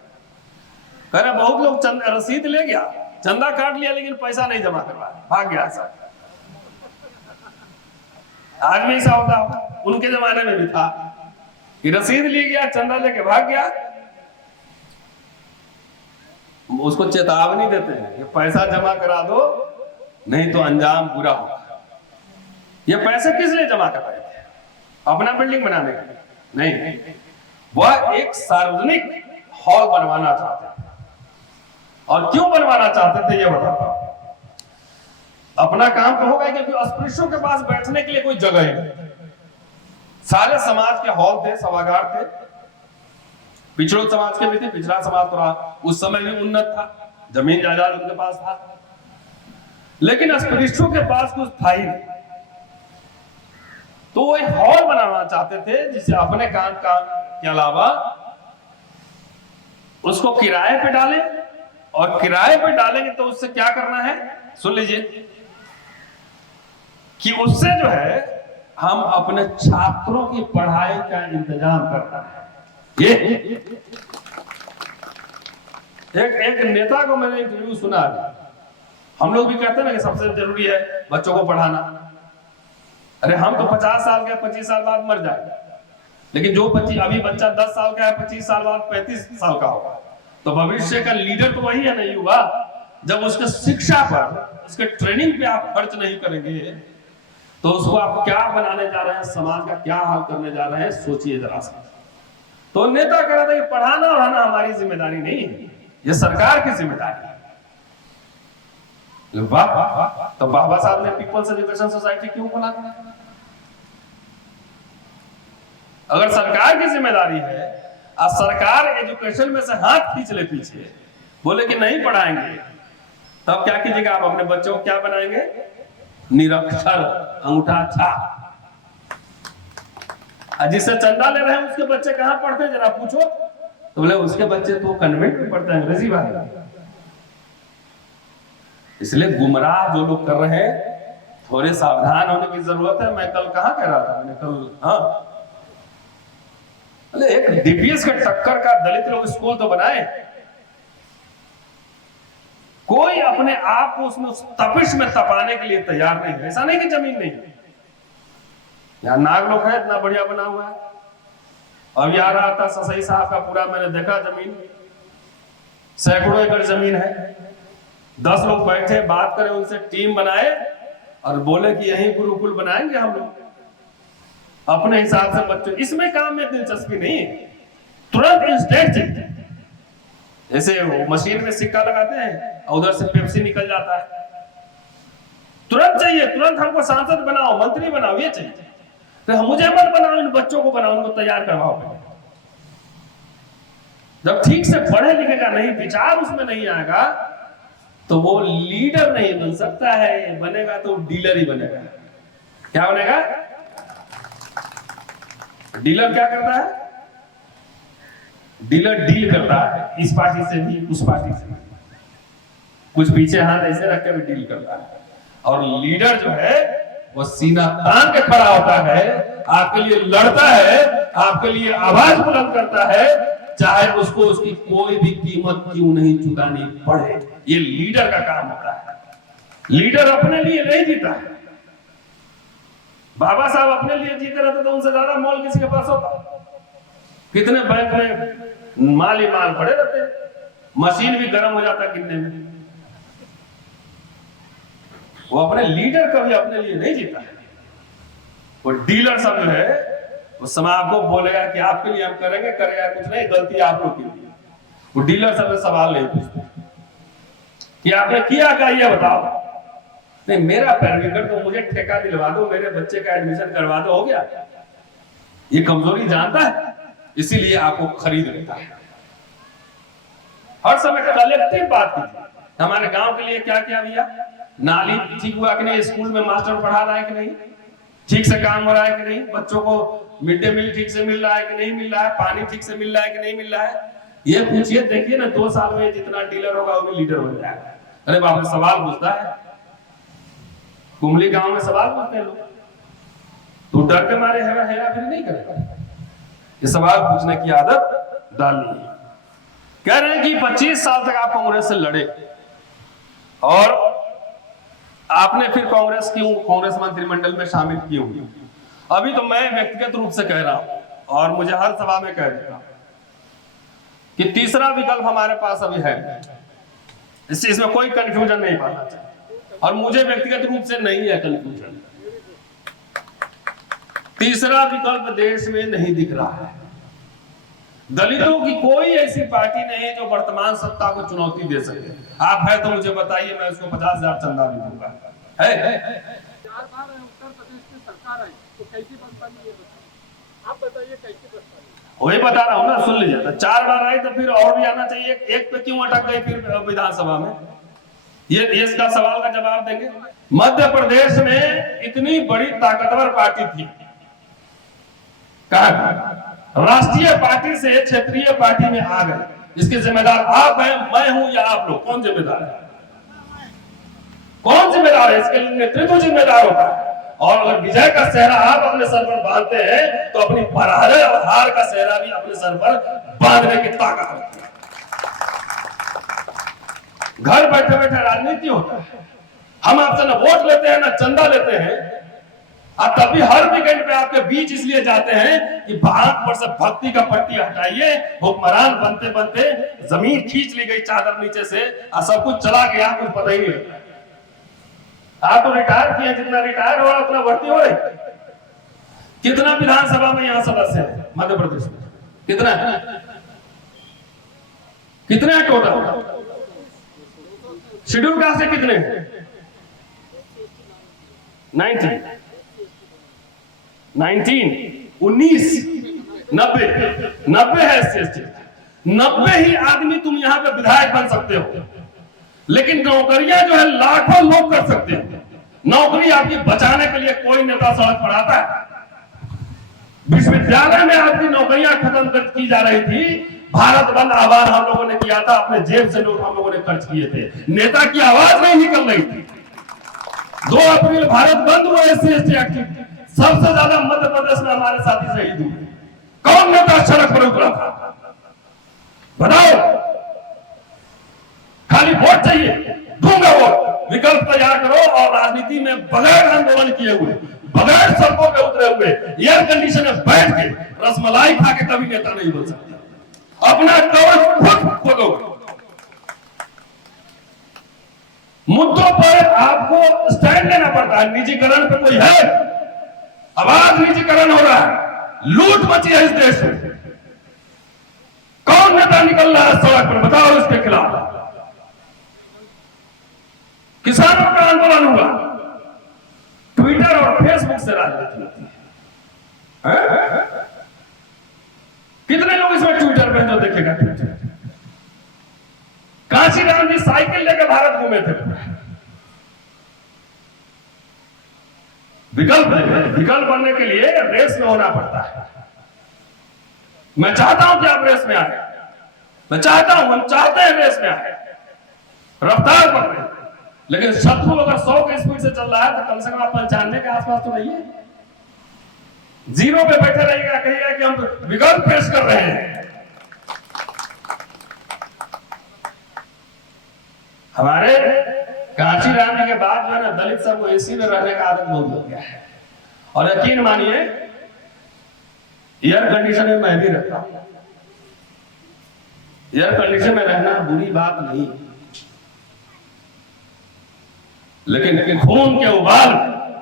कह रहे बहुत लोग रसीद ले गया, चंदा काट लिया, लेकिन पैसा नहीं जमा करवाया, भाग गया। ऐसा आज भी ऐसा होता होगा, उनके जमाने में भी था कि रसीद ले गया, चंदा लेके भाग गया। उसको चेतावनी देते हैं कि पैसा जमा करा दो, नहीं तो अंजाम बुरा होगा। ये पैसे किस लिए जमा कर रहे थे? अपना बिल्डिंग बनाने के लिए नहीं, वह एक सार्वजनिक हॉल बनवाना चाहते थे। और क्यों बनवाना चाहते थे ये बताता हूं। अपना काम तो होगा, क्योंकि अस्पृश्यों के पास बैठने के लिए कोई जगह ही नहीं। सारे समाज के हॉल थे, सभागार थे, पिछड़ों समाज के भी थे। पिछड़ा समाज तो उस समय भी उन्नत था, जमीन जायदाद उनके पास था, लेकिन अस्पृश्यों के पास कुछ था ही नहीं। तो वो एक हॉल बनाना चाहते थे, जिसे अपने काम के अलावा उसको किराए पे डालें। और किराए पे डालेंगे तो उससे क्या करना है, सुन लीजिए, कि उससे जो है हम अपने छात्रों की पढ़ाई का इंतजाम करना है। ये एक नेता को मैंने इंटरव्यू सुना, हम लोग भी कहते हैं ना कि सबसे जरूरी है बच्चों को पढ़ाना। अरे हम तो 50 साल के 25 साल बाद मर जाएंगे, लेकिन जो अभी बच्चा 10 साल का है, 25 साल बाद 35 साल का होगा, तो भविष्य का लीडर तो वही है ना, युवा। जब उसके शिक्षा पर, उसके ट्रेनिंग पे आप खर्च नहीं करेंगे, तो उसको आप क्या बनाने जा रहे हैं, समाज का क्या हाल करने जा रहे हैं, सोचिए जरा सा। तो नेता कह रहा था कि पढ़ाना वढ़ाना हमारी जिम्मेदारी नहीं है, ये सरकार की जिम्मेदारी है। वाह, तो बाबा साहब ने पीपल्स एजुकेशन सोसाइटी क्यों खोला? अगर सरकार की जिम्मेदारी है, और सरकार एजुकेशन में से हाथ खींच ले पीछे, बोले कि नहीं पढ़ाएंगे, तब क्या कीजिएगा आप? अपने बच्चों को क्या बनाएंगे? निरक्षर, अंगूठा छाप। जिससे चंदा ले रहे हैं उसके बच्चे कहाँ पढ़ते हैं जरा पूछो, तो बोले उसके बच्चे तो कन्वेंट में पढ़ते हैं, अंग्रेजी वाले। इसलिए गुमराह जो लोग कर रहे हैं, थोड़े सावधान होने की जरूरत है। मैं कल कहाँ कह रहा था, मैंने कल, हाँ, एक डीपीएस के टक्कर का दलित लोग स्कूल तो बनाए, कोई अपने आप को उसमें उस तपिश में तपाने के लिए तैयार नहीं है। ऐसा नहीं कि जमीन नहीं है, यहाँ नागलोक है, इतना बढ़िया बना हुआ है। अब यार रहा था ससई साहब का पूरा, मैंने देखा जमीन, सैकड़ों एकड़ जमीन है। 10 लोग बैठे बात करें उनसे, टीम बनाए और बोले कि यही गुरुकुल बनाएंगे हम लोग अपने हिसाब से बच्चों। इसमें काम में दिलचस्पी नहीं है, तुरंत इंस्टेंट चाहिए। जैसे वो मशीन में सिक्का लगाते हैं और उधर से पेप्सी निकल जाता है, तुरंत चाहिए, तुरंत हमको सांसद बनाओ, मंत्री बनाओ, ये चाहिए। तो मुझे मत बनाओ, इन बच्चों को बनाओ, उनको तैयार करवाओ। जब ठीक से पढ़े लिखेगा नहीं, विचार उसमें नहीं आएगा, तो वो लीडर नहीं बन सकता है। बनेगा तो डीलर ही बनेगा। क्या बनेगा? डीलर क्या करता है? डीलर डील करता है, इस पार्टी से भी उस पार्टी से, कुछ पीछे हाथ ऐसे रख के भी डील करता है। और लीडर जो है वो सीना तान के खड़ा होता है, आपके लिए लड़ता है, आपके लिए आवाज बुलंद करता है, चाहे उसको उसकी कोई भी कीमत क्यों नहीं चुकानी पड़े। ये लीडर का काम होता है। लीडर अपने लिए नहीं जीता है। बाबा साहब अपने लिए जीते रहते तो उनसे ज्यादा मोल किसी के पास होता। कितने बैंक में माल ही माल पड़े रहते, मशीन भी गर्म हो जाता गिनने में। वो अपने लीडर कभी अपने लिए नहीं जीता है। वो डीलर सब जो है वो समय आपको बोलेगा कि आपके लिए हम करेंगे, करेगा कुछ नहीं, गलती आप लोग की। वो डीलर सब सवाल नहीं पूछते कि आपने किया क्या, ये बताओ। नहीं, मेरा पैरवी कर दो, मुझे ठेका दिलवा दो, मेरे बच्चे का एडमिशन करवा दो, हो गया। ये कमजोरी जानता है, इसीलिए आपको खरीद लेता है। हर समय कलेक्टिव बात कीजिए। हमारे गांव के लिए क्या किया भैया? नाली ठीक हुआ कि नहीं, स्कूल में मास्टर पढ़ा रहा है कि नहीं, ठीक से काम हो रहा है कि नहीं, बच्चों को मिड डे मील ठीक से मिल रहा है कि नहीं मिल रहा है, पानी ठीक से मिल रहा है कि नहीं मिल रहा है, ये पूछिए। देखिए ना, 2 साल में जितना डीलर होगा वो भी लीडर बन जाएगा। अरे बाप रे, सवाल पूछता है। कुमली गांव में सवाल पूछते हैं लोग, तो डर के मारे हेरा हेरा फिर नहीं करेगा। ये सवाल पूछने की आदत डालनी है। कह रहे हैं कि 25 साल तक आप कांग्रेस से लड़े और आपने फिर कांग्रेस क्यों, कांग्रेस मंत्रिमंडल में शामिल क्यों? अभी तो मैं व्यक्तिगत रूप से कह रहा हूं और मुझे हर सभा में कह देता हूं कि तीसरा विकल्प हमारे पास अभी है। इसमें कोई कंफ्यूजन नहीं पाना चाहिए और मुझे व्यक्तिगत रूप से नहीं है कंफ्यूजन। तीसरा विकल्प देश में नहीं दिख रहा है। दलितों की कोई ऐसी पार्टी नहीं है जो वर्तमान सत्ता को चुनौती दे सके। आप है तो मुझे बताइए, मैं उसको 50,000 चंदा भी दूंगा। है 4 बार उत्तर प्रदेश की सरकार आई तो कैसी बन पाई, ये बताइए। आप बताइए कैसी बन पाई? वही बता रहा हूं ना, सुन लीजिए। तो 4 बार आई तो फिर और भी आना चाहिए। एक पे क्यों अटक गई फिर विधानसभा में? ये इसका सवाल का जवाब देंगे। मध्य प्रदेश में इतनी बड़ी ताकतवर पार्टी थी, कहा राष्ट्रीय पार्टी से क्षेत्रीय पार्टी में आ गए। इसके जिम्मेदार आप हैं, मैं हूं या आप लोग? कौन जिम्मेदार है? कौन जिम्मेदार है? इसके लिए नेतृत्व जिम्मेदार होता है। और अगर विजय का सेहरा आप अपने सर पर बांधते हैं तो अपनी पराजय और हार का सेहरा भी अपने सर पर बांधने की ताकत होती है। घर बैठे बैठे राजनीति होता है। हम आपसे ना वोट लेते हैं ना चंदा लेते हैं, और तभी हर वीकेंड पे आपके बीच इसलिए जाते हैं कि भाग पर से भक्ति का पट्टी हटाइए। हुक्मरान बनते बनते जमीन खींच ली गई चादर नीचे से और सब कुछ चला गया, कुछ पता ही नहीं लगता। आप तो रिटायर किए, जितना रिटायर हो रहा उतना भर्ती हो रही। कितना विधानसभा में यहाँ सदस्य है मध्य प्रदेश में? कितना है? कितने हैं टोटल? शेड्यूल कास्ट से कितने हैं? 19 90 है एससी। 90 ही आदमी तुम यहाँ पे विधायक बन सकते हो, लेकिन नौकरियां जो है लाखों लोग कर सकते हो। नौकरी आपकी बचाने के लिए कोई नेता सड़क पर आता है? विश्वविद्यालय में आपकी नौकरियां खत्म की जा रही थी। भारत बंद आह्वान हम लोगों ने किया था, अपने जेब से नोट हम लोगों ने खर्च किए थे, नेता की आवाज नहीं निकल रही थी। 2 अप्रैल भारत बंद हुआ, SC ST एक्टिव, सबसे ज्यादा मध्य प्रदेश में हमारे साथी शहीद हुए। कौन नेता सड़क पर उतरा था? बताओ। खाली वोट चाहिए, दूंगा वोट, विकल्प तैयार करो। और राजनीति में बगैर आंदोलन किए हुए, बगैर सड़कों पे उतरे हुए, एयर कंडीशन में बैठ के रसमलाई खा के कभी नेता नहीं बन सकते। अपना कवच खुद खोलो। मुद्दों पर आपको स्टैंड लेना पड़ता है। निजीकरण पे कोई है? आवाज निजीकरण हो रहा है, लूट मची है इस देश में। कौन नेता निकल रहा है सड़क पर? बताओ इसके खिलाफ। किसानों का आंदोलन हुआ, ट्विटर और फेसबुक से राजनीति होती है। कितने लोग इसमें ट्विटर पे जो देखेगा ट्विटर? कांशीराम जी साइकिल लेकर भारत घूमे थे। विकल्प बनने के लिए रेस में होना पड़ता है। मैं चाहता हूं कि आप रेस में आए, मैं चाहता हूं, हम चाहते हैं रेस में आए, रफ्तार पकड़े। लेकिन शत्रु अगर 100 की स्पीड से चल रहा है तो कम से कम आप 95 के आसपास तो रहिए। 0 पे बैठे रहिएगा, कहिएगा कि हम तो विकल्प पेश कर रहे हैं। हमारे कांशीराम जी के बाद जो है ना, दलित सबको एसी में रहने का आदत बहुत हो गया है। और यकीन मानिए, एयर कंडीशन में मैं भी रहता हूं। एयर कंडीशन में रहना बुरी बात नहीं, लेकिन खून के उबाल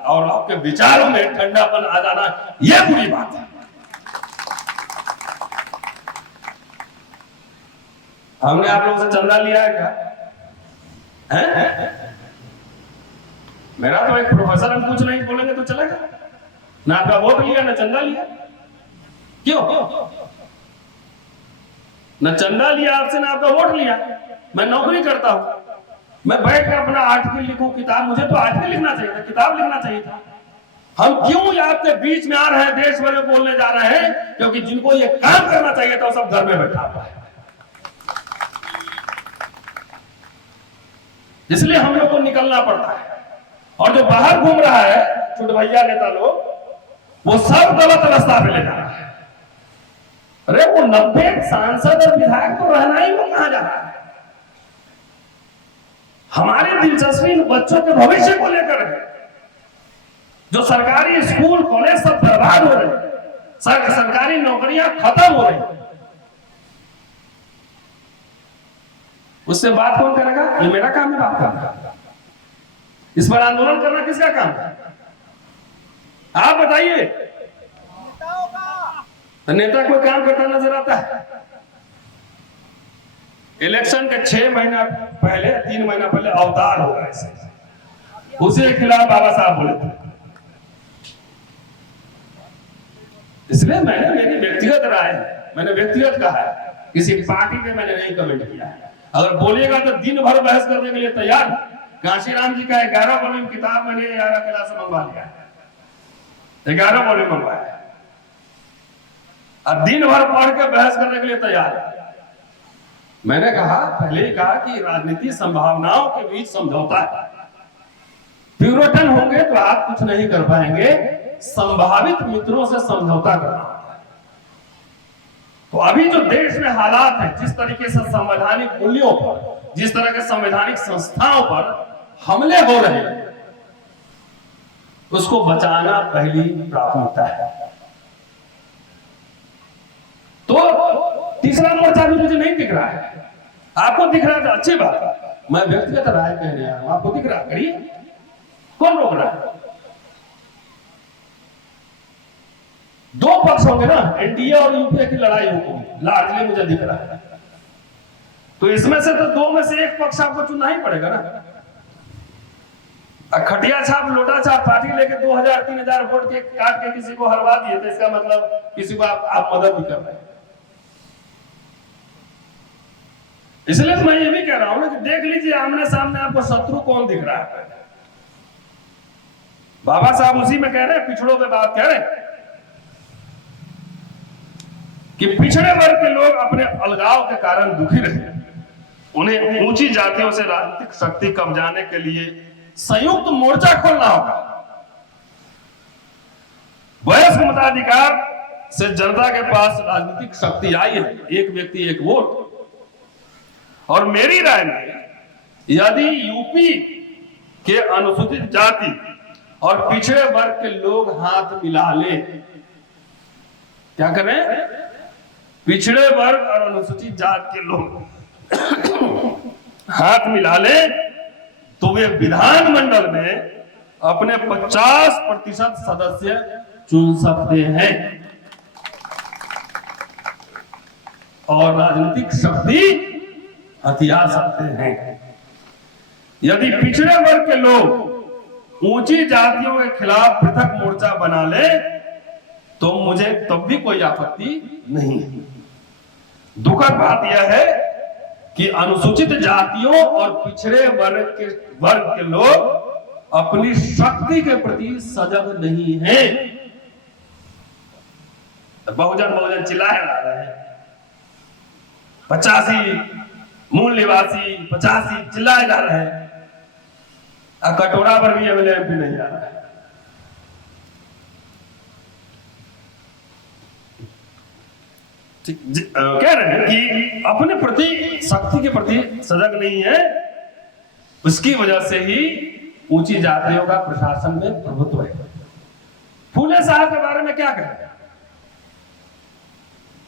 और आपके विचारों में ठंडापन आ जाना, यह बुरी बात है। हमने आप लोगों से चंदा लिया है क्या? है? मेरा तो एक प्रोफेसर, हम कुछ नहीं बोलेंगे तो चलेगा ना? आपका वोट लिया ना चंदा लिया, क्यों? ना चंदा लिया आपसे ना आपका वोट लिया। मैं नौकरी करता हूं, मैं बैठ कर अपना आर्टिकल लिखूं, किताब, मुझे तो आर्टिकल लिखना चाहिए था, किताब लिखना चाहिए था। हम क्यों आपके बीच में आ रहे हैं, देश भर में बोलने जा रहे हैं? क्योंकि जिनको ये काम करना चाहिए था वो सब घर में बैठा हुआ है। इसलिए हम लोग को निकलना पड़ता है। और जो बाहर घूम रहा है छोटे भैया नेता लोग, वो सब गलत रास्ता पे ले जा रहा है। अरे वो 90 सांसद और विधायक तो रहना ही, वो कहां जा रहा है? हमारी दिलचस्पी बच्चों के भविष्य को लेकर है। जो सरकारी स्कूल कॉलेज सब बर्बाद हो रहे हैं, सरकारी नौकरियां खत्म हो रही, उससे बात कौन करेगा? ये मेरा काम है बात करना। इस पर आंदोलन करना किसका काम है? आप बताइए। तो नेता कोई काम करता नजर आता है? इलेक्शन के 6 महीना पहले, 3 महीना पहले अवतार होगा ऐसे, उसी के खिलाफ बाबा साहब बोले थे। इसलिए मैंने, मेरी व्यक्तिगत राय है, मैंने व्यक्तिगत कहा है, किसी पार्टी पे मैंने नहीं कमेंट किया है। अगर बोलिएगा तो दिन भर बहस करने के लिए तैयार। कांशीराम जी का 11 वॉल्यूम किताब मैंने 11 क्लास से मंगवा लिया, 11 वॉल्यूम मंगवाया, अब दिन भर पढ़ के बहस करने के लिए तैयार। मैंने कहा, पहले ही कहा कि राजनीति संभावनाओं के बीच समझौता है। प्यूरिटन होंगे तो आप कुछ नहीं कर पाएंगे, संभावित मित्रों से समझौता करना होता है। तो अभी जो देश में हालात है, जिस तरीके से संवैधानिक मूल्यों पर, जिस तरह के संवैधानिक संस्थाओं पर हमले हो रहे हैं, उसको बचाना पहली प्राथमिकता है। तो तीसरा मोर्चा भी मुझे नहीं दिख रहा है। आपको दिख रहा है तो अच्छी बात है, मैं व्यक्तिगत राय कहने आया हूं। आपको दिख रहा है, करिए, कौन रोक रहा है? 2 पक्ष होंगे ना, एनडीए और यूपीए की लड़ाई होगी, लार्जली मुझे दिख रहा है। तो इसमें से तो 2 में से एक पक्ष आपको चुनना ही पड़ेगा ना। खटिया छाप लोटा छाप पार्टी लेके 2000-3000 वोट के काट के किसी को हरवा दिए, तो इसका मतलब किसी को आप मदद भी कर रहे हैं। इसलिए तो मैं ये भी कह रहा हूं ना कि देख लीजिए आमने सामने आपको शत्रु कौन दिख रहा है। बाबा साहब उसी में कह रहे हैं, पिछड़ों पे बात कह रहे हैं। कि पिछड़े वर्ग के लोग अपने अलगाव के कारण दुखी रहे, उन्हें ऊंची जातियों से राजनीतिक शक्ति कब्जाने के लिए संयुक्त मोर्चा खोलना होगा। वयस्क मताधिकार से जनता के पास राजनीतिक शक्ति आई है, एक व्यक्ति एक वोट। और मेरी राय में यदि यूपी के अनुसूचित जाति और पिछड़े वर्ग के लोग हाथ मिला ले, क्या करें, पिछड़े वर्ग और अनुसूचित जाति के लोग हाथ मिला ले, तो वे विधानमंडल में अपने 50% सदस्य चुन सकते हैं और राजनीतिक शक्ति हथिया सकते हैं। यदि पिछड़े वर्ग के लोग ऊंची जातियों के खिलाफ पृथक मोर्चा बना ले तो मुझे तब भी कोई आपत्ति नहीं। दुखद बात यह है कि अनुसूचित जातियों और पिछड़े वर्ग के लोग अपनी शक्ति के प्रति सजग नहीं हैं। बहुजन चिल्लाए जा रहे हैं, 85 मूल निवासी 85 चिल्लाए जा रहे हैं, कटोरा पर भी एमएलए नहीं आ रहा है। कह रहे हैं कि अपने प्रति शक्ति के प्रति सजग नहीं है, उसकी वजह से ही ऊंची जातियों का प्रशासन में प्रभुत्व है। फूले साहब के बारे में क्या कह रहे हैं?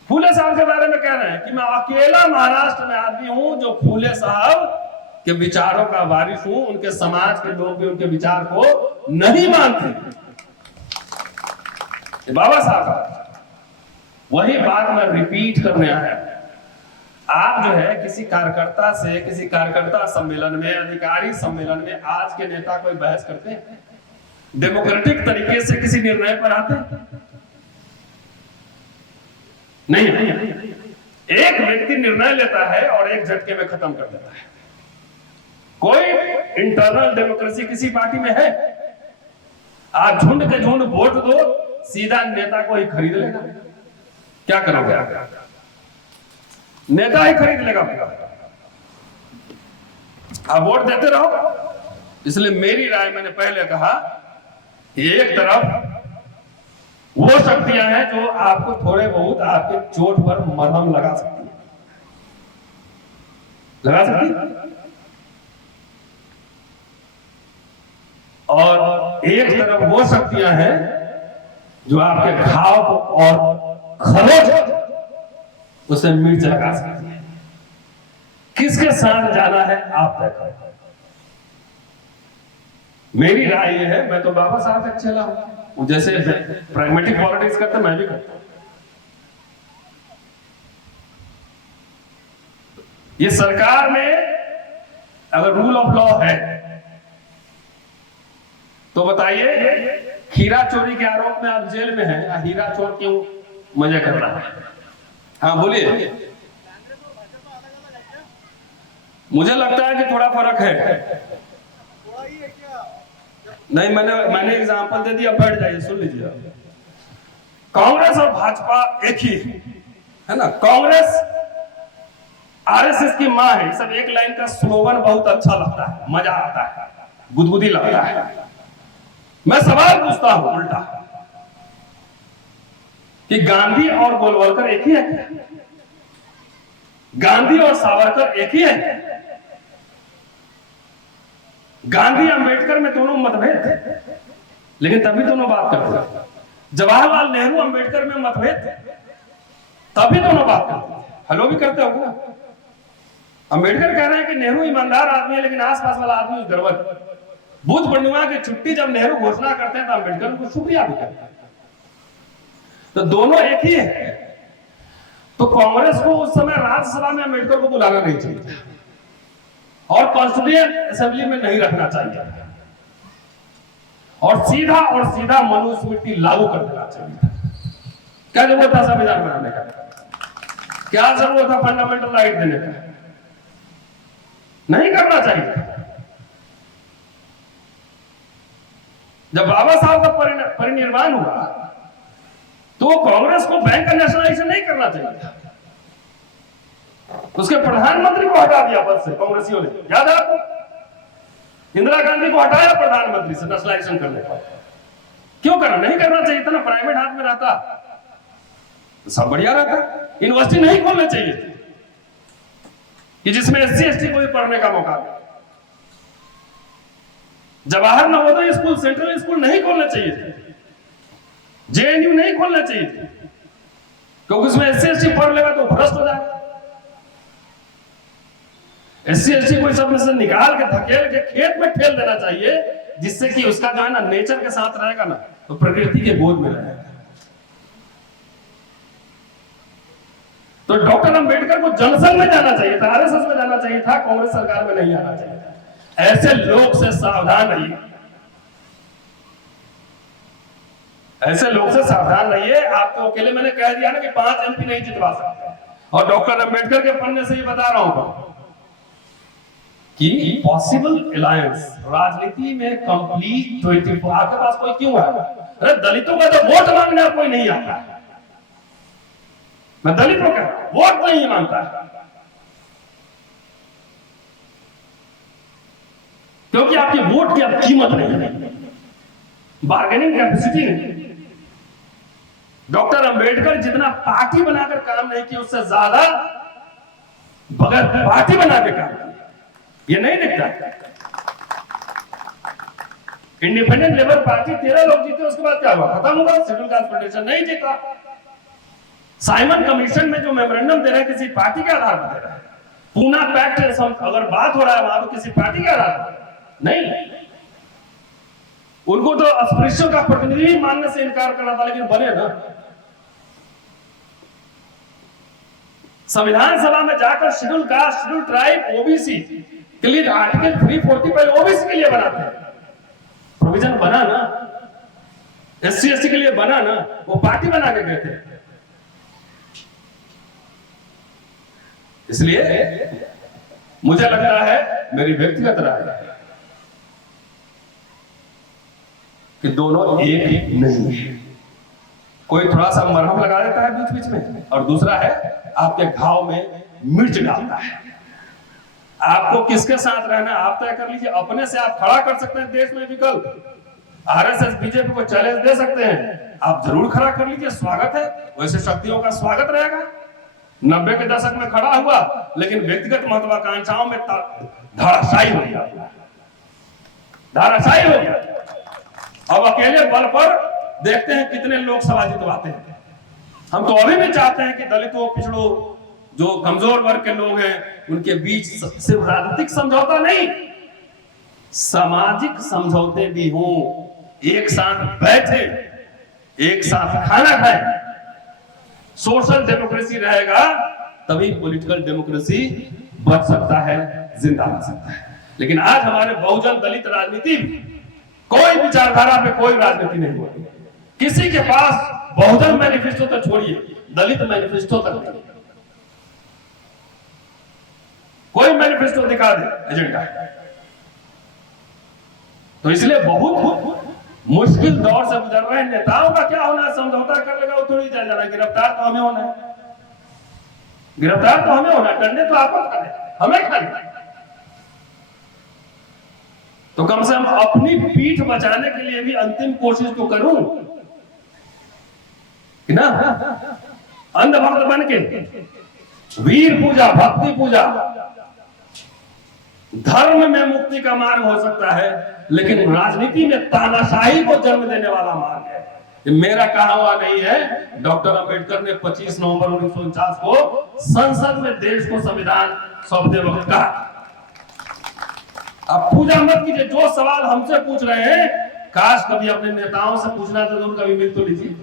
फूले साहब के बारे में कह रहे हैं कि मैं अकेला महाराष्ट्र में आदमी हूं जो फूले साहब के विचारों का वारिस हूं, उनके समाज के लोग भी उनके विचार को नहीं मानते। बाबा साहब वही बात मैं रिपीट करने आया। आप जो है किसी कार्यकर्ता सम्मेलन में, अधिकारी सम्मेलन में आज के नेता कोई बहस करते हैं, डेमोक्रेटिक तरीके से किसी निर्णय पर आते हैं? नहीं। एक व्यक्ति निर्णय लेता है और एक झटके में खत्म कर देता है। कोई इंटरनल डेमोक्रेसी किसी पार्टी में है? आप झुंड के झुंड वोट दो, सीधा नेता को ही खरीद लेगा। क्या करोगे आप? नेता ही खरीद लेगा। आप वोट देते रहो। इसलिए मेरी राय, मैंने पहले कहा, एक तरफ वो शक्तियां हैं जो आपको थोड़े बहुत आपके चोट पर मरहम लगा सकती है, और एक तरफ वो शक्तियां हैं जो आपके घाव को और खरोच उसे मिर्च लगा सकती है। किसके साथ जाना है आप तय करो। मेरी राय ये है, मैं तो बाबा साहब तक चला हूं, जैसे प्रैग्मेटिक पॉलिटिक्स करते मैं भी करता हूं। ये सरकार में अगर रूल ऑफ लॉ है तो बताइए, हीरा चोरी के आरोप में आप जेल में हैं, हीरा चोर क्यों मजा कर रहा है? हाँ बोलिए। मुझे लगता है कि थोड़ा फर्क है। नहीं, मैंने एग्जांपल दे दिया, बैठ जाइए, सुन लीजिए। कांग्रेस और भाजपा एक ही है ना। कांग्रेस आरएसएस की मां है। सब एक लाइन का स्लोगन बहुत अच्छा लगता है, मजा आता है, गुदगुदी लगता है। मैं सवाल पूछता हूं उल्टा कि गांधी और गोलवलकर एक ही है? गांधी और सावरकर एक ही है? गांधी अंबेडकर में दोनों मतभेद थे, लेकिन तभी दोनों बात करते थे। जवाहरलाल नेहरू अंबेडकर में मतभेद थे, तभी दोनों बात करते थे। हेलो भी करते हो ना? अंबेडकर कह रहे हैं कि नेहरू ईमानदार आदमी है, लेकिन आसपास वाला आदमी गड़बड़। बुद्ध पूर्णिमा की छुट्टी जब नेहरू घोषणा करते हैं तो अंबेडकर उनको शुक्रिया भी करते हैं। तो दोनों एक ही है। तो कांग्रेस को उस समय राज्यसभा में अंबेडकर को बुलाना नहीं चाहिए और कॉन्स्टिट्यूएंट असेंबली में नहीं रखना चाहिए, और सीधा मनुस्मृति लागू कर देना चाहिए। क्या जरूरत था संविधान बनाने का? क्या जरूरत था फंडामेंटल राइट देने का? नहीं करना चाहिए। जब बाबा साहब का परिनिर्वाण हुआ तो कांग्रेस को बैंक का नेशनलाइजेशन नहीं करना चाहिए, उसके प्रधानमंत्री को हटा दिया पद से कांग्रेसियों ने, याद है आपको? इंदिरा गांधी को हटाया प्रधानमंत्री से नेशनलाइजेशन करने पर। क्यों करना? नहीं करना चाहिए था ना, प्राइवेट हाथ में रहता तो सब बढ़िया रहता। यूनिवर्सिटी नहीं खोलना चाहिए कि जिसमें SC ST को भी पढ़ने का मौका मिले। Jawahar Navodaya school, central school नहीं खोलना चाहिए थे, JNU नहीं खोलना चाहिए थे, क्योंकि उसमें SC ST पढ़ लेगा तो भ्रष्ट हो जाएगा। SC ST को सब में से निकाल के धकेल के खेत में ठेल देना चाहिए, जिससे कि उसका जो है ना नेचर के साथ रहेगा ना, तो प्रकृति के गोद में रहेगा। तो डॉक्टर अंबेडकर को जनसंघ में जाना चाहिए था, RSS में जाना चाहिए था, कांग्रेस सरकार में नहीं आना चाहिए था। ऐसे लोग से सावधान रहिए, ऐसे लोग से सावधान रहिए। आपको अकेले मैंने कह दिया ना कि 5 MP नहीं जितवा सकते, और डॉक्टर अंबेडकर के पढ़ने से ये बता रहा हूं कि पॉसिबल अलायंस राजनीति में कंप्लीट 24। आपके पास कोई क्यों है? अरे दलितों का तो वोट मांगने कोई नहीं आता है। मैं दलितों का वोट नहीं मांगता है, क्योंकि आपकी वोट की अब कीमत नहीं है, बार्गेनिंग कैपेसिटी नहीं। डॉक्टर अंबेडकर जितना पार्टी बनाकर काम नहीं किया, उससे ज्यादा बगैर पार्टी बना के काम किया। ये नहीं दिखता। इंडिपेंडेंट लेबर पार्टी 13 लोग जीते, उसके बाद क्या हुआ? खत्म हुआ। शेड्यूल कास्ट फेडरेशन नहीं जीता। साइमन कमीशन में जो मेमोरेंडम दे रहे हैं, किसी पार्टी के आधार पर दे रहे हैं। पूना पैक्ट अगर बात हो रहा है वहां, तो किसी पार्टी के आधार पर नहीं। उनको तो अस्पृश्यों का प्रतिनिधि मानने से इनकार करना था, लेकिन बने ना। संविधान सभा में जाकर schedule caste, schedule tribe, OBC के लिए आर्टिकल 345 OBC के लिए बनाते हैं, प्रोविजन बना ना। SC ST के लिए बना ना, वो पार्टी बना के गए थे। इसलिए मुझे लगता है, मेरी व्यक्तिगत राय है कि दोनों एक नहीं है। कोई थोड़ा सा मरहम लगा देता है बीच बीच में, और दूसरा है आपके घाव में मिर्च डालता है। आपको किसके साथ रहना आप तय कर लीजिए। अपने से आप खड़ा कर सकते हैं देश में विकल्प, RSS BJP को चैलेंज दे सकते हैं, आप जरूर खड़ा कर लीजिए, स्वागत है। वैसे शक्तियों का स्वागत रहेगा। 90 के दशक में खड़ा हुआ, लेकिन व्यक्तिगत महत्वाकांक्षाओं में धराशायी हो गया, धराशायी हो गया। अब अकेले बल पर देखते हैं कितने लोकसभा जितवाते हैं। हम तो अभी भी चाहते हैं कि दलितों, पिछड़ों, जो कमजोर वर्ग के लोग हैं, उनके बीच सिर्फ राजनीतिक समझौता नहीं, सामाजिक समझौते भी हों। एक साथ बैठे, एक साथ खाना खाएं। सोशल डेमोक्रेसी रहेगा तभी पॉलिटिकल डेमोक्रेसी बच सकता है, जिंदा रह सकता है। लेकिन आज हमारे बहुजन दलित राजनीति, कोई विचारधारा पे कोई राजनीति नहीं हो रही। किसी के पास बहुजन मैनिफेस्टो तो छोड़िए, दलित मैनिफेस्टो तक नहीं। कोई मैनिफेस्टो दिखा दे एजेंडा। तो इसलिए बहुत मुश्किल दौर से गुजर रहे हैं। नेताओं का क्या होना है? समझौता कर लेगा वो थोड़ी चल जाना है। गिरफ्तार तो हमें होना है, गिरफ्तार तो हमें होना है, डंडे तो आपको खाने, हमें खाने। तो कम से कम अपनी पीठ बचाने के लिए भी अंतिम कोशिश तो करूं कि ना। अंधभक्त बन के वीर पूजा, भक्ति पूजा, धर्म में मुक्ति का मार्ग हो सकता है, लेकिन राजनीति में तानाशाही को जन्म देने वाला मार्ग है। ये मेरा कहा हुआ नहीं है। डॉक्टर अंबेडकर ने 25 नवंबर 1949 को संसद में देश को संविधान सौंपते वक्त कहा। अब पूजा मत कीजिए। जो सवाल हमसे पूछ रहे हैं, काश कभी अपने नेताओं से पूछना था, तो कभी मिल तो लीजिए,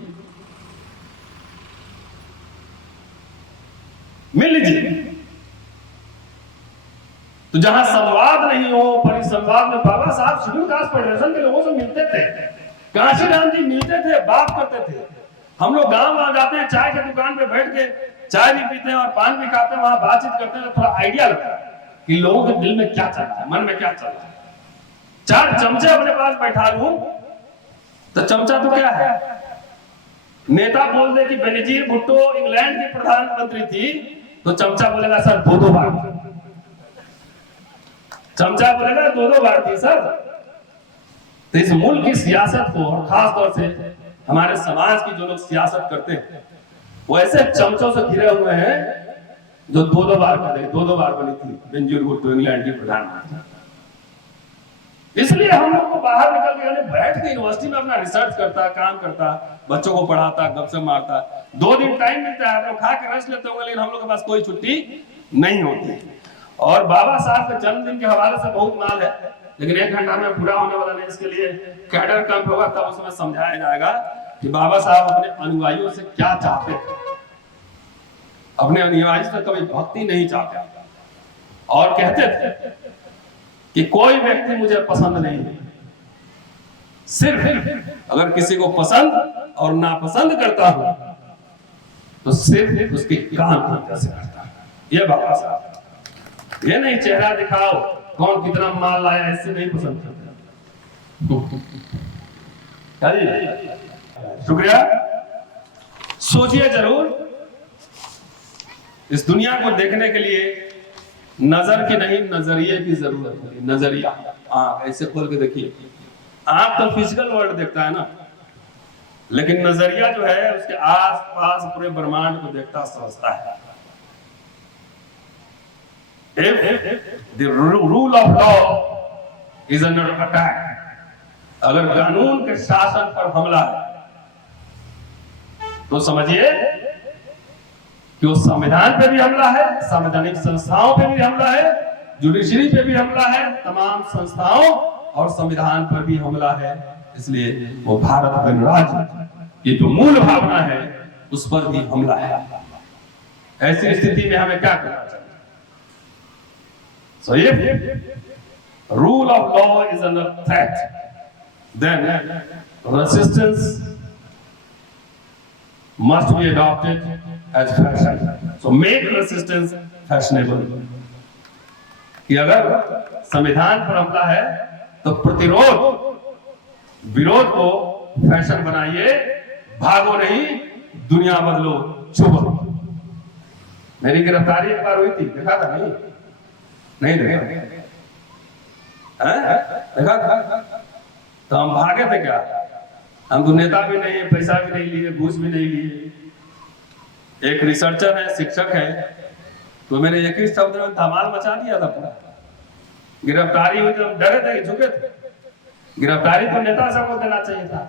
मिल लीजिए। तो जहां संवाद नहीं हो, परिसंवाद में बाबा साहब शेड्यूल कास्ट फेडरेशन के लोगों से मिलते थे, कांशीराम जी मिलते थे, बात करते थे। हम लोग गांव आ जाते हैं, चाय की दुकान पे बैठ के चाय भी पीते हैं और पान भी खाते हैं, वहां बातचीत करते हैं, तो थोड़ा आइडिया लगता है कि लोगों के दिल में क्या चल रहा है, मन में क्या चल रहा है। 4 चमचे अपने पास बैठा लूं तो चमचा तो क्या है, नेता बोल दे कि बेनजीर भुट्टो इंग्लैंड की प्रधानमंत्री थी, तो चमचा बोलेगा सर 2-2 बार, चमचा बोलेगा 2-2 बार थी सर। तो इस मुल्क की सियासत को, और खास तौर से हमारे समाज की जो लोग सियासत करते हैं, वो ऐसे चमचों से घिरे हुए हैं जो 2-2 बार करे, 2-2 बार बनी थी बेनजीर भुट्टो इंग्लैंड की प्रधानमंत्री। इसलिए हम लोग को बाहर निकल के बैठ के यूनिवर्सिटी में अपना रिसर्च करता, काम करता, बच्चों को पढ़ाता, गपशप मारता। 2 दिन टाइम मिलता है, हम लोग खा के रेस्ट लेते होंगे, लेकिन हम लोग के पास कोई छुट्टी नहीं होती। और बाबा साहब के जन्मदिन के हवाले से बहुत माल है, लेकिन 1 घंटा में पूरा होने वाला नहीं। इसके लिए कैडर कैंप होगा, तब उसमें समझाया जाएगा कि बाबा साहब अपने अनुयायियों से क्या चाहते थे। अपने अनुयायी से कभी भक्ति नहीं चाहते, और कहते थे कि कोई व्यक्ति मुझे पसंद नहीं है, सिर्फ अगर किसी को पसंद और नापसंद करता हूं तो सिर्फ उसके काम की वजह से करता हूं। ये बाबा साहब, ये नहीं चेहरा दिखाओ कौन कितना माल लाया, इससे नहीं पसंद करता। शुक्रिया। सोचिए जरूर, इस दुनिया को देखने के लिए नजर की नहीं, नजरिए की जरूरत है। नजरिया, आंख ऐसे खोल के देखिए। आंख तो फिजिकल वर्ल्ड देखता है ना, लेकिन नजरिया जो है उसके आस पास पूरे ब्रह्मांड को देखता, समझता है। If the rule of law is under attack, अगर कानून के शासन पर हमला है तो समझिए कि वो संविधान पे भी हमला है, संवैधानिक संस्थाओं पे भी हमला है, जुडिशरी पे भी हमला है, तमाम संस्थाओं और संविधान पर भी हमला है। इसलिए वो भारत गणराज्य की जो मूल भावना है उस पर भी हमला है। ऐसी स्थिति में हमें क्या करना चाहिए? So if rule of law is under threat, then resistance must be adopted as fashion. So make resistance fashionable. कि अगर संविधान पर हमला है तो प्रतिरोध, विरोध को फैशन बनाइए। भागो नहीं, दुनिया बदलो, चुप। मेरी गिरफ्तारी एक बार हुई थी, देखा था नहीं देखा? देखा था? तो हम भागे थे क्या? हम तो नेता भी नहीं, पैसा भी नहीं लिए, घूस भी नहीं लिए। एक रिसर्चर है, शिक्षक है, तो मैंने एक ही शब्द में धमाल मचा दिया था पूरा। गिरफ्तारी हुई तो हम डरे थे, झुके थे। गिरफ्तारी तो नेता सबको देना चाहिए था।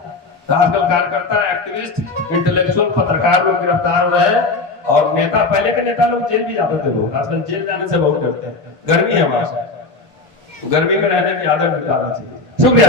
तो आजकल कार्यकर्ता, एक्टिविस्ट, इंटेलेक्चुअल, पत्रकार लोग गिरफ्तार हो रहे हैं, और नेता, पहले के नेता लोग जेल भी जाते थे। लोग आजकल जेल जाने से बहुत डरते हैं। गर्मी है वहां, गर्मी में रहने की आदत डालना चाहिए। शुक्रिया।